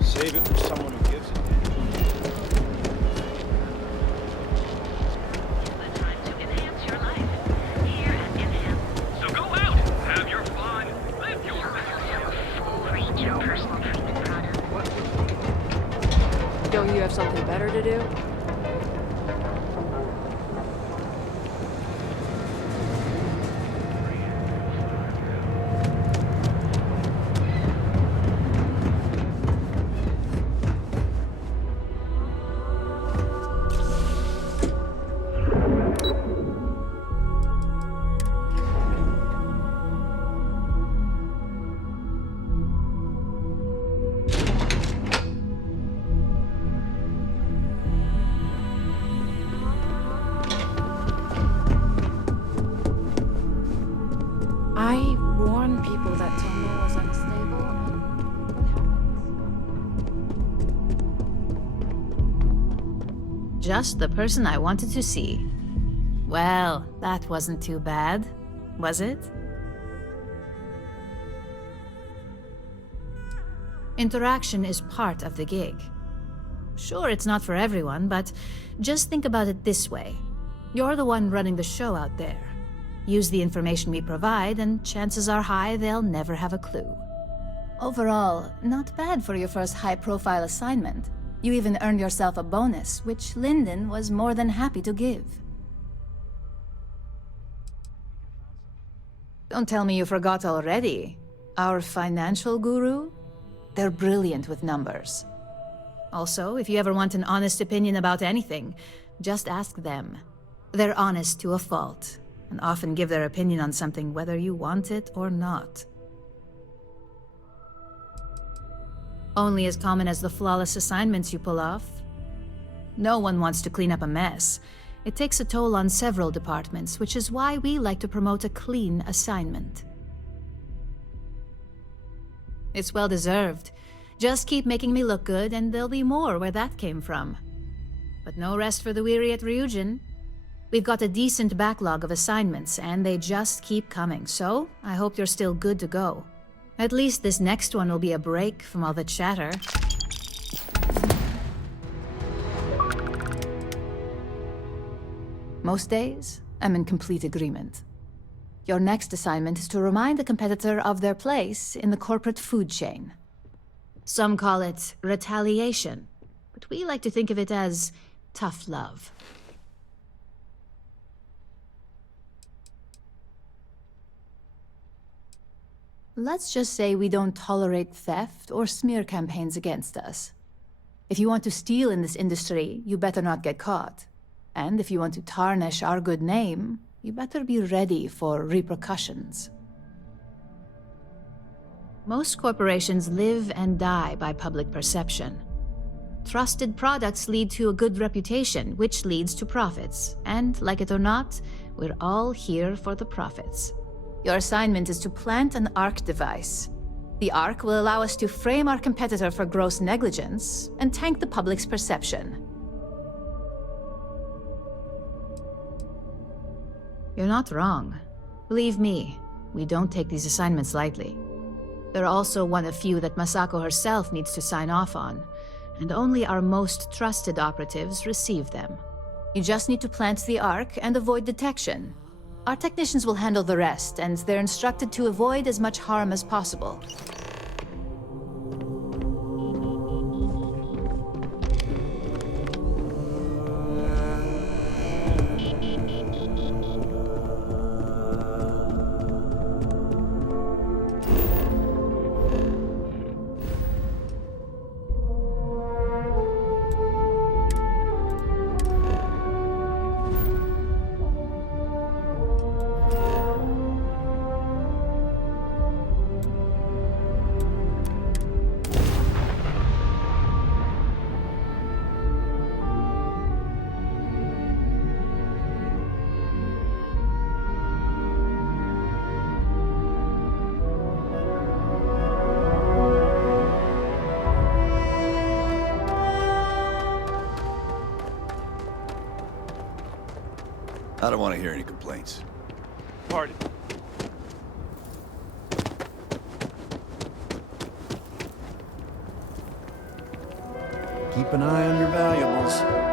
Save it for someone who gives it. So go out, have your fun, live your personal treatment product. Don't you have something better to do? I warn people that Tomo was unstable and what happens? Just the person I wanted to see. Well, that wasn't too bad, was it? Interaction is part of the gig. Sure, it's not for everyone, but just think about it this way. You're the one running the show out there. Use the information we provide, and chances are high they'll never have a clue. Overall, not bad for your first high-profile assignment. You even earned yourself a bonus, which Lyndon was more than happy to give. Don't tell me you forgot already. Our financial guru? They're brilliant with numbers. Also, if you ever want an honest opinion about anything, just ask them. They're honest to a fault, and often give their opinion on something whether you want it or not. Only as common as the flawless assignments you pull off. No one wants to clean up a mess. It takes a toll on several departments, which is why we like to promote a clean assignment. It's well deserved. Just keep making me look good, and there'll be more where that came from. But no rest for the weary at Ryujin. We've got a decent backlog of assignments, and they just keep coming, so I hope you're still good to go. At least this next one will be a break from all the chatter. Most days, I'm in complete agreement. Your next assignment is to remind the competitor of their place in the corporate food chain. Some call it retaliation, but we like to think of it as tough love. Let's just say we don't tolerate theft or smear campaigns against us. If you want to steal in this industry, you better not get caught. And if you want to tarnish our good name, you better be ready for repercussions. Most corporations live and die by public perception. Trusted products lead to a good reputation, which leads to profits. And, like it or not, we're all here for the profits. Your assignment is to plant an ARC device. The ARC will allow us to frame our competitor for gross negligence and tank the public's perception. You're not wrong. Believe me, we don't take these assignments lightly. They're also one of few that Masako herself needs to sign off on, and only our most trusted operatives receive them. You just need to plant the ARC and avoid detection. Our technicians will handle the rest, and they're instructed to avoid as much harm as possible. I don't want to hear any complaints. Pardon. Keep an eye on your valuables.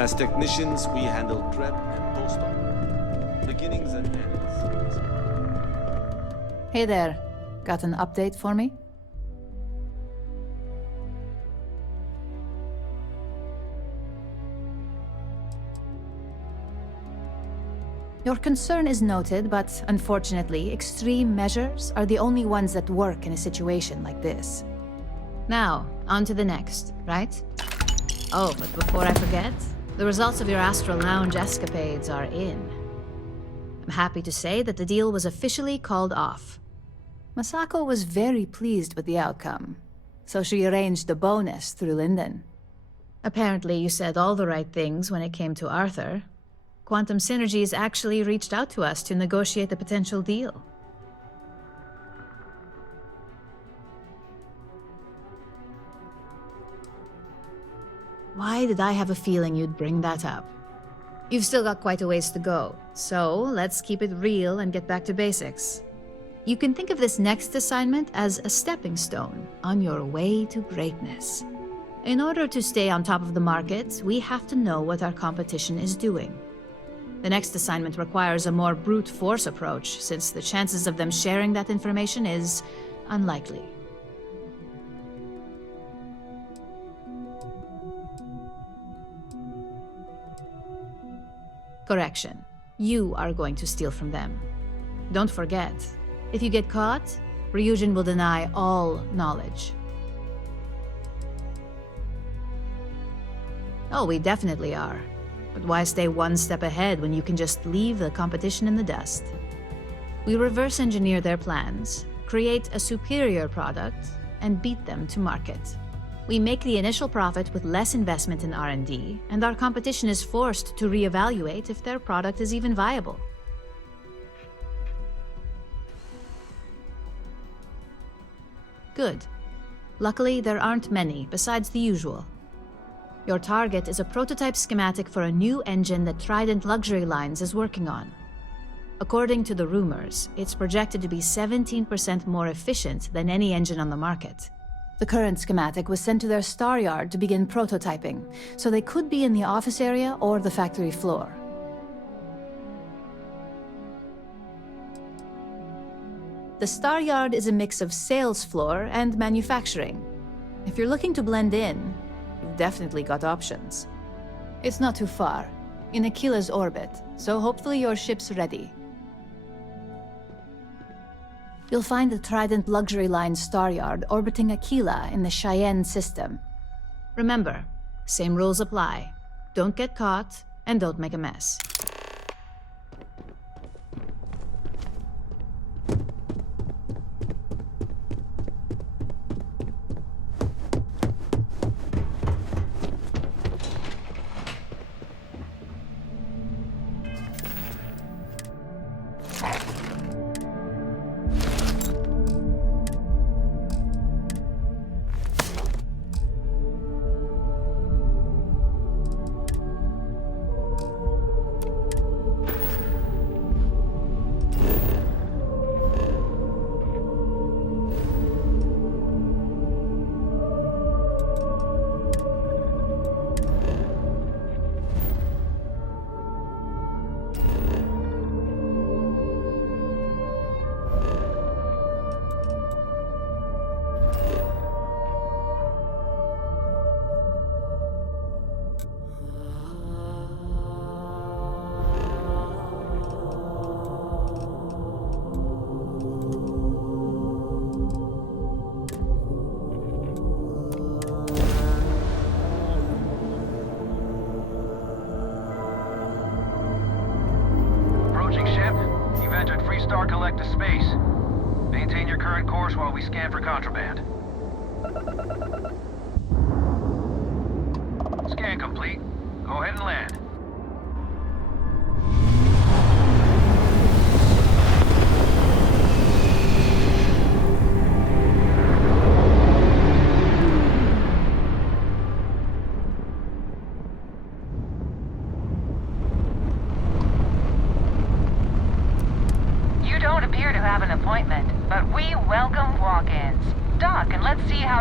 As technicians, we handle prep and post-op, beginnings and ends. Hey there. Got an update for me? Your concern is noted, but unfortunately, extreme measures are the only ones that work in a situation like this. Now, on to the next, right? Oh, but before I forget, the results of your Astral Lounge escapades are in. I'm happy to say that the deal was officially called off. Masako was very pleased with the outcome, so she arranged a bonus through Linden. Apparently, you said all the right things when it came to Arthur. Quantum Synergies actually reached out to us to negotiate a potential deal. Why did I have a feeling you'd bring that up? You've still got quite a ways to go, so let's keep it real and get back to basics. You can think of this next assignment as a stepping stone on your way to greatness. In order to stay on top of the market, we have to know what our competition is doing. The next assignment requires a more brute force approach, since the chances of them sharing that information is unlikely. Correction. You are going to steal from them. Don't forget, if you get caught, Ryujin will deny all knowledge. Oh, we definitely are. But why stay one step ahead when you can just leave the competition in the dust? We reverse engineer their plans, create a superior product, and beat them to market. We make the initial profit with less investment in R&D, and our competition is forced to reevaluate if their product is even viable. Good. Luckily, there aren't many, besides the usual. Your target is a prototype schematic for a new engine that Trident Luxury Lines is working on. According to the rumors, it's projected to be 17% more efficient than any engine on the market. The current schematic was sent to their Star Yard to begin prototyping, so they could be in the office area or the factory floor. The Star Yard is a mix of sales floor and manufacturing. If you're looking to blend in, you've definitely got options. It's not too far, in Aquila's orbit, so hopefully your ship's ready. You'll find the Trident Luxury Line Star Yard orbiting Aquila in the Cheyenne system. Remember, same rules apply. Don't get caught, and don't make a mess. Collective space. Maintain your current course while we scan for contraband. Scan complete. Go ahead and land.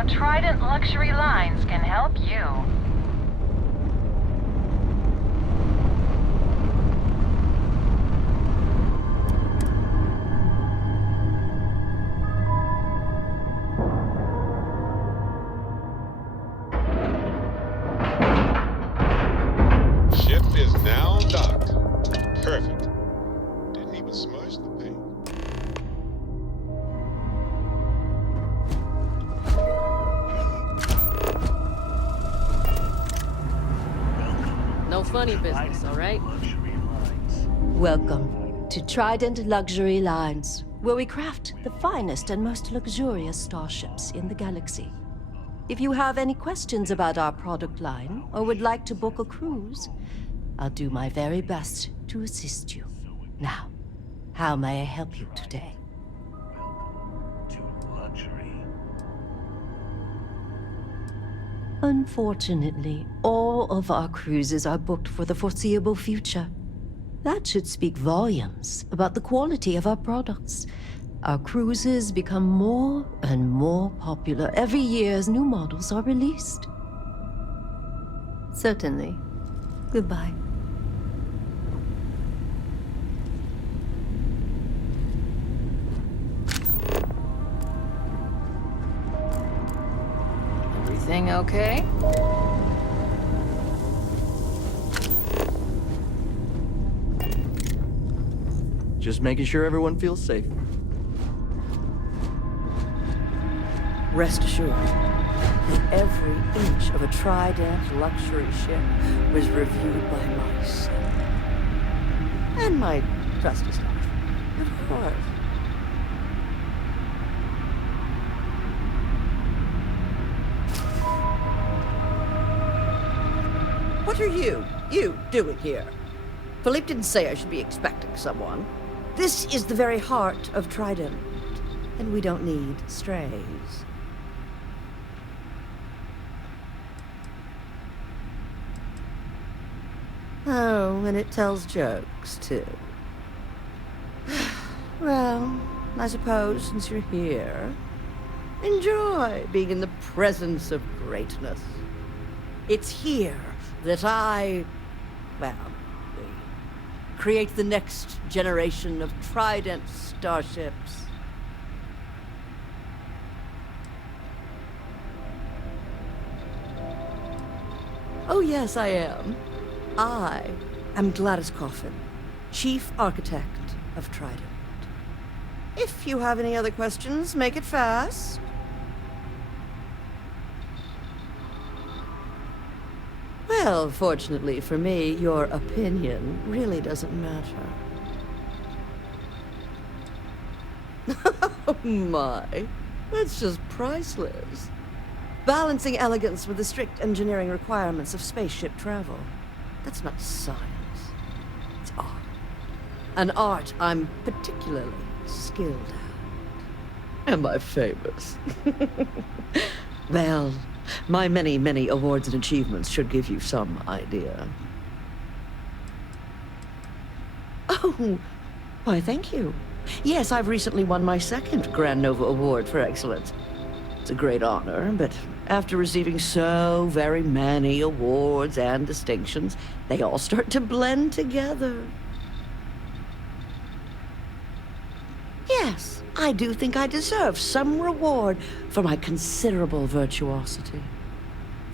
Trident Luxury Lines can help you. Perfect. Didn't even smudge the paint. No funny business, all right? Welcome to Trident Luxury Lines, where we craft the finest and most luxurious starships in the galaxy. If you have any questions about our product line or would like to book a cruise, I'll do my very best to assist you. Now, how may I help you today? Unfortunately, all of our cruises are booked for the foreseeable future. That should speak volumes about the quality of our products. Our cruises become more and more popular every year as new models are released. Certainly. Goodbye. Everything okay? Just making sure everyone feels safe. Rest assured that every inch of a Trident luxury ship was reviewed by my son. And my trusty staff, of course. What are you doing here? Philippe didn't say I should be expecting someone. This is the very heart of Trident, and we don't need strays. Oh, and it tells jokes, too. Well, I suppose since you're here, enjoy being in the presence of greatness. It's here that create the next generation of Trident starships. Oh yes, I am. I am Gladys Coffin, Chief Architect of Trident. If you have any other questions, make it fast. Well, fortunately for me, your opinion really doesn't matter. Oh my, that's just priceless. Balancing elegance with the strict engineering requirements of spaceship travel. That's not science. It's art. An art I'm particularly skilled at. Am I famous? Well, my many, many awards and achievements should give you some idea. Oh, why, thank you. Yes, I've recently won my second Grand Nova Award for excellence. It's a great honor, but after receiving so very many awards and distinctions, they all start to blend together. Yes, I do think I deserve some reward for my considerable virtuosity.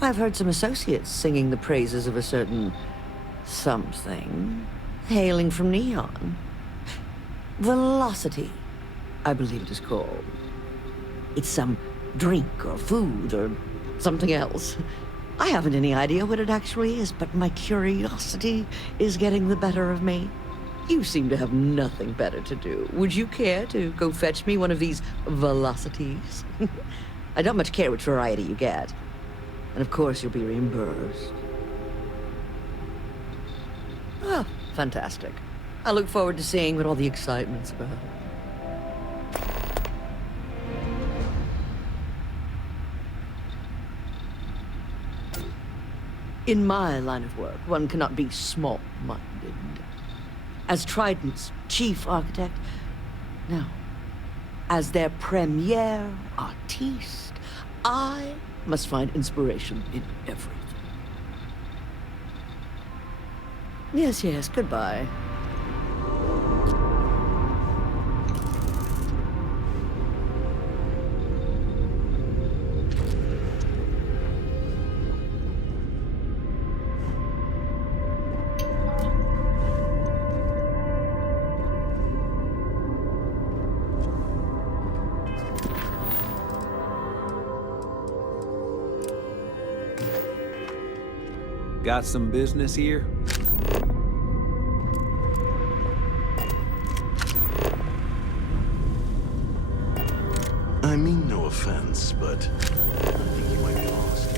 I've heard some associates singing the praises of a certain something, hailing from Neon. Velocity, I believe it is called. It's some drink or food or something else. I haven't any idea what it actually is, but my curiosity is getting the better of me. You seem to have nothing better to do. Would you care to go fetch me one of these velocities? I don't much care which variety you get. And of course you'll be reimbursed. Oh, fantastic. I look forward to seeing what all the excitement's about. In my line of work, one cannot be small-minded. As Trident's chief architect, no. As their premier artiste, I must find inspiration in everything. Yes, yes, goodbye. Got some business here? I mean no offense, but I think you might be lost.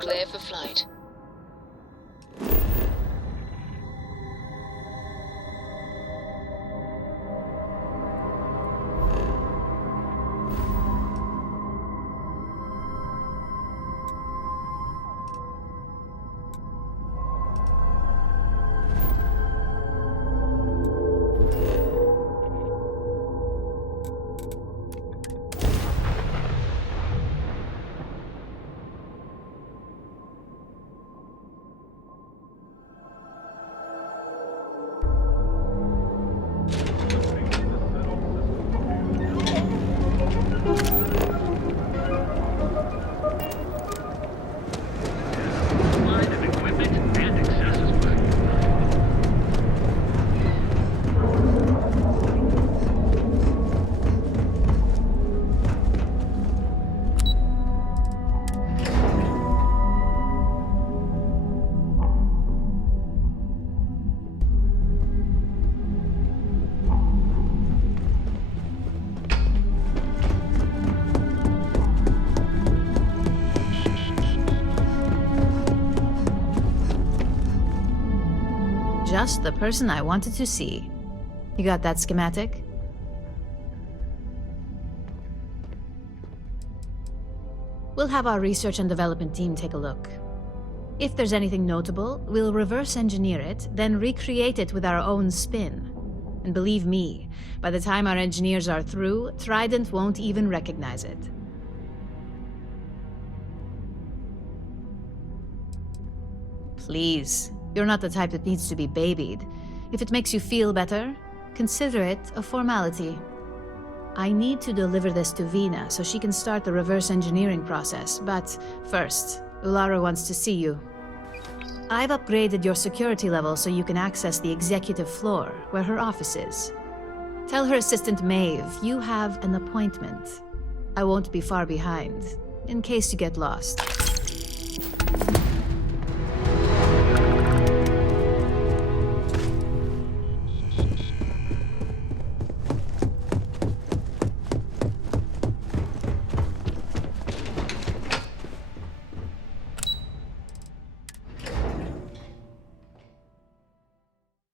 Clear for flight. Just the person I wanted to see. You got that schematic? We'll have our research and development team take a look. If there's anything notable, we'll reverse engineer it, then recreate it with our own spin. And believe me, by the time our engineers are through, Trident won't even recognize it. Please, you're not the type that needs to be babied. If it makes you feel better, consider it a formality. I need to deliver this to Vina so she can start the reverse engineering process, but first, Ulara wants to see you. I've upgraded your security level so you can access the executive floor, where her office is. Tell her assistant Maeve you have an appointment. I won't be far behind, in case you get lost.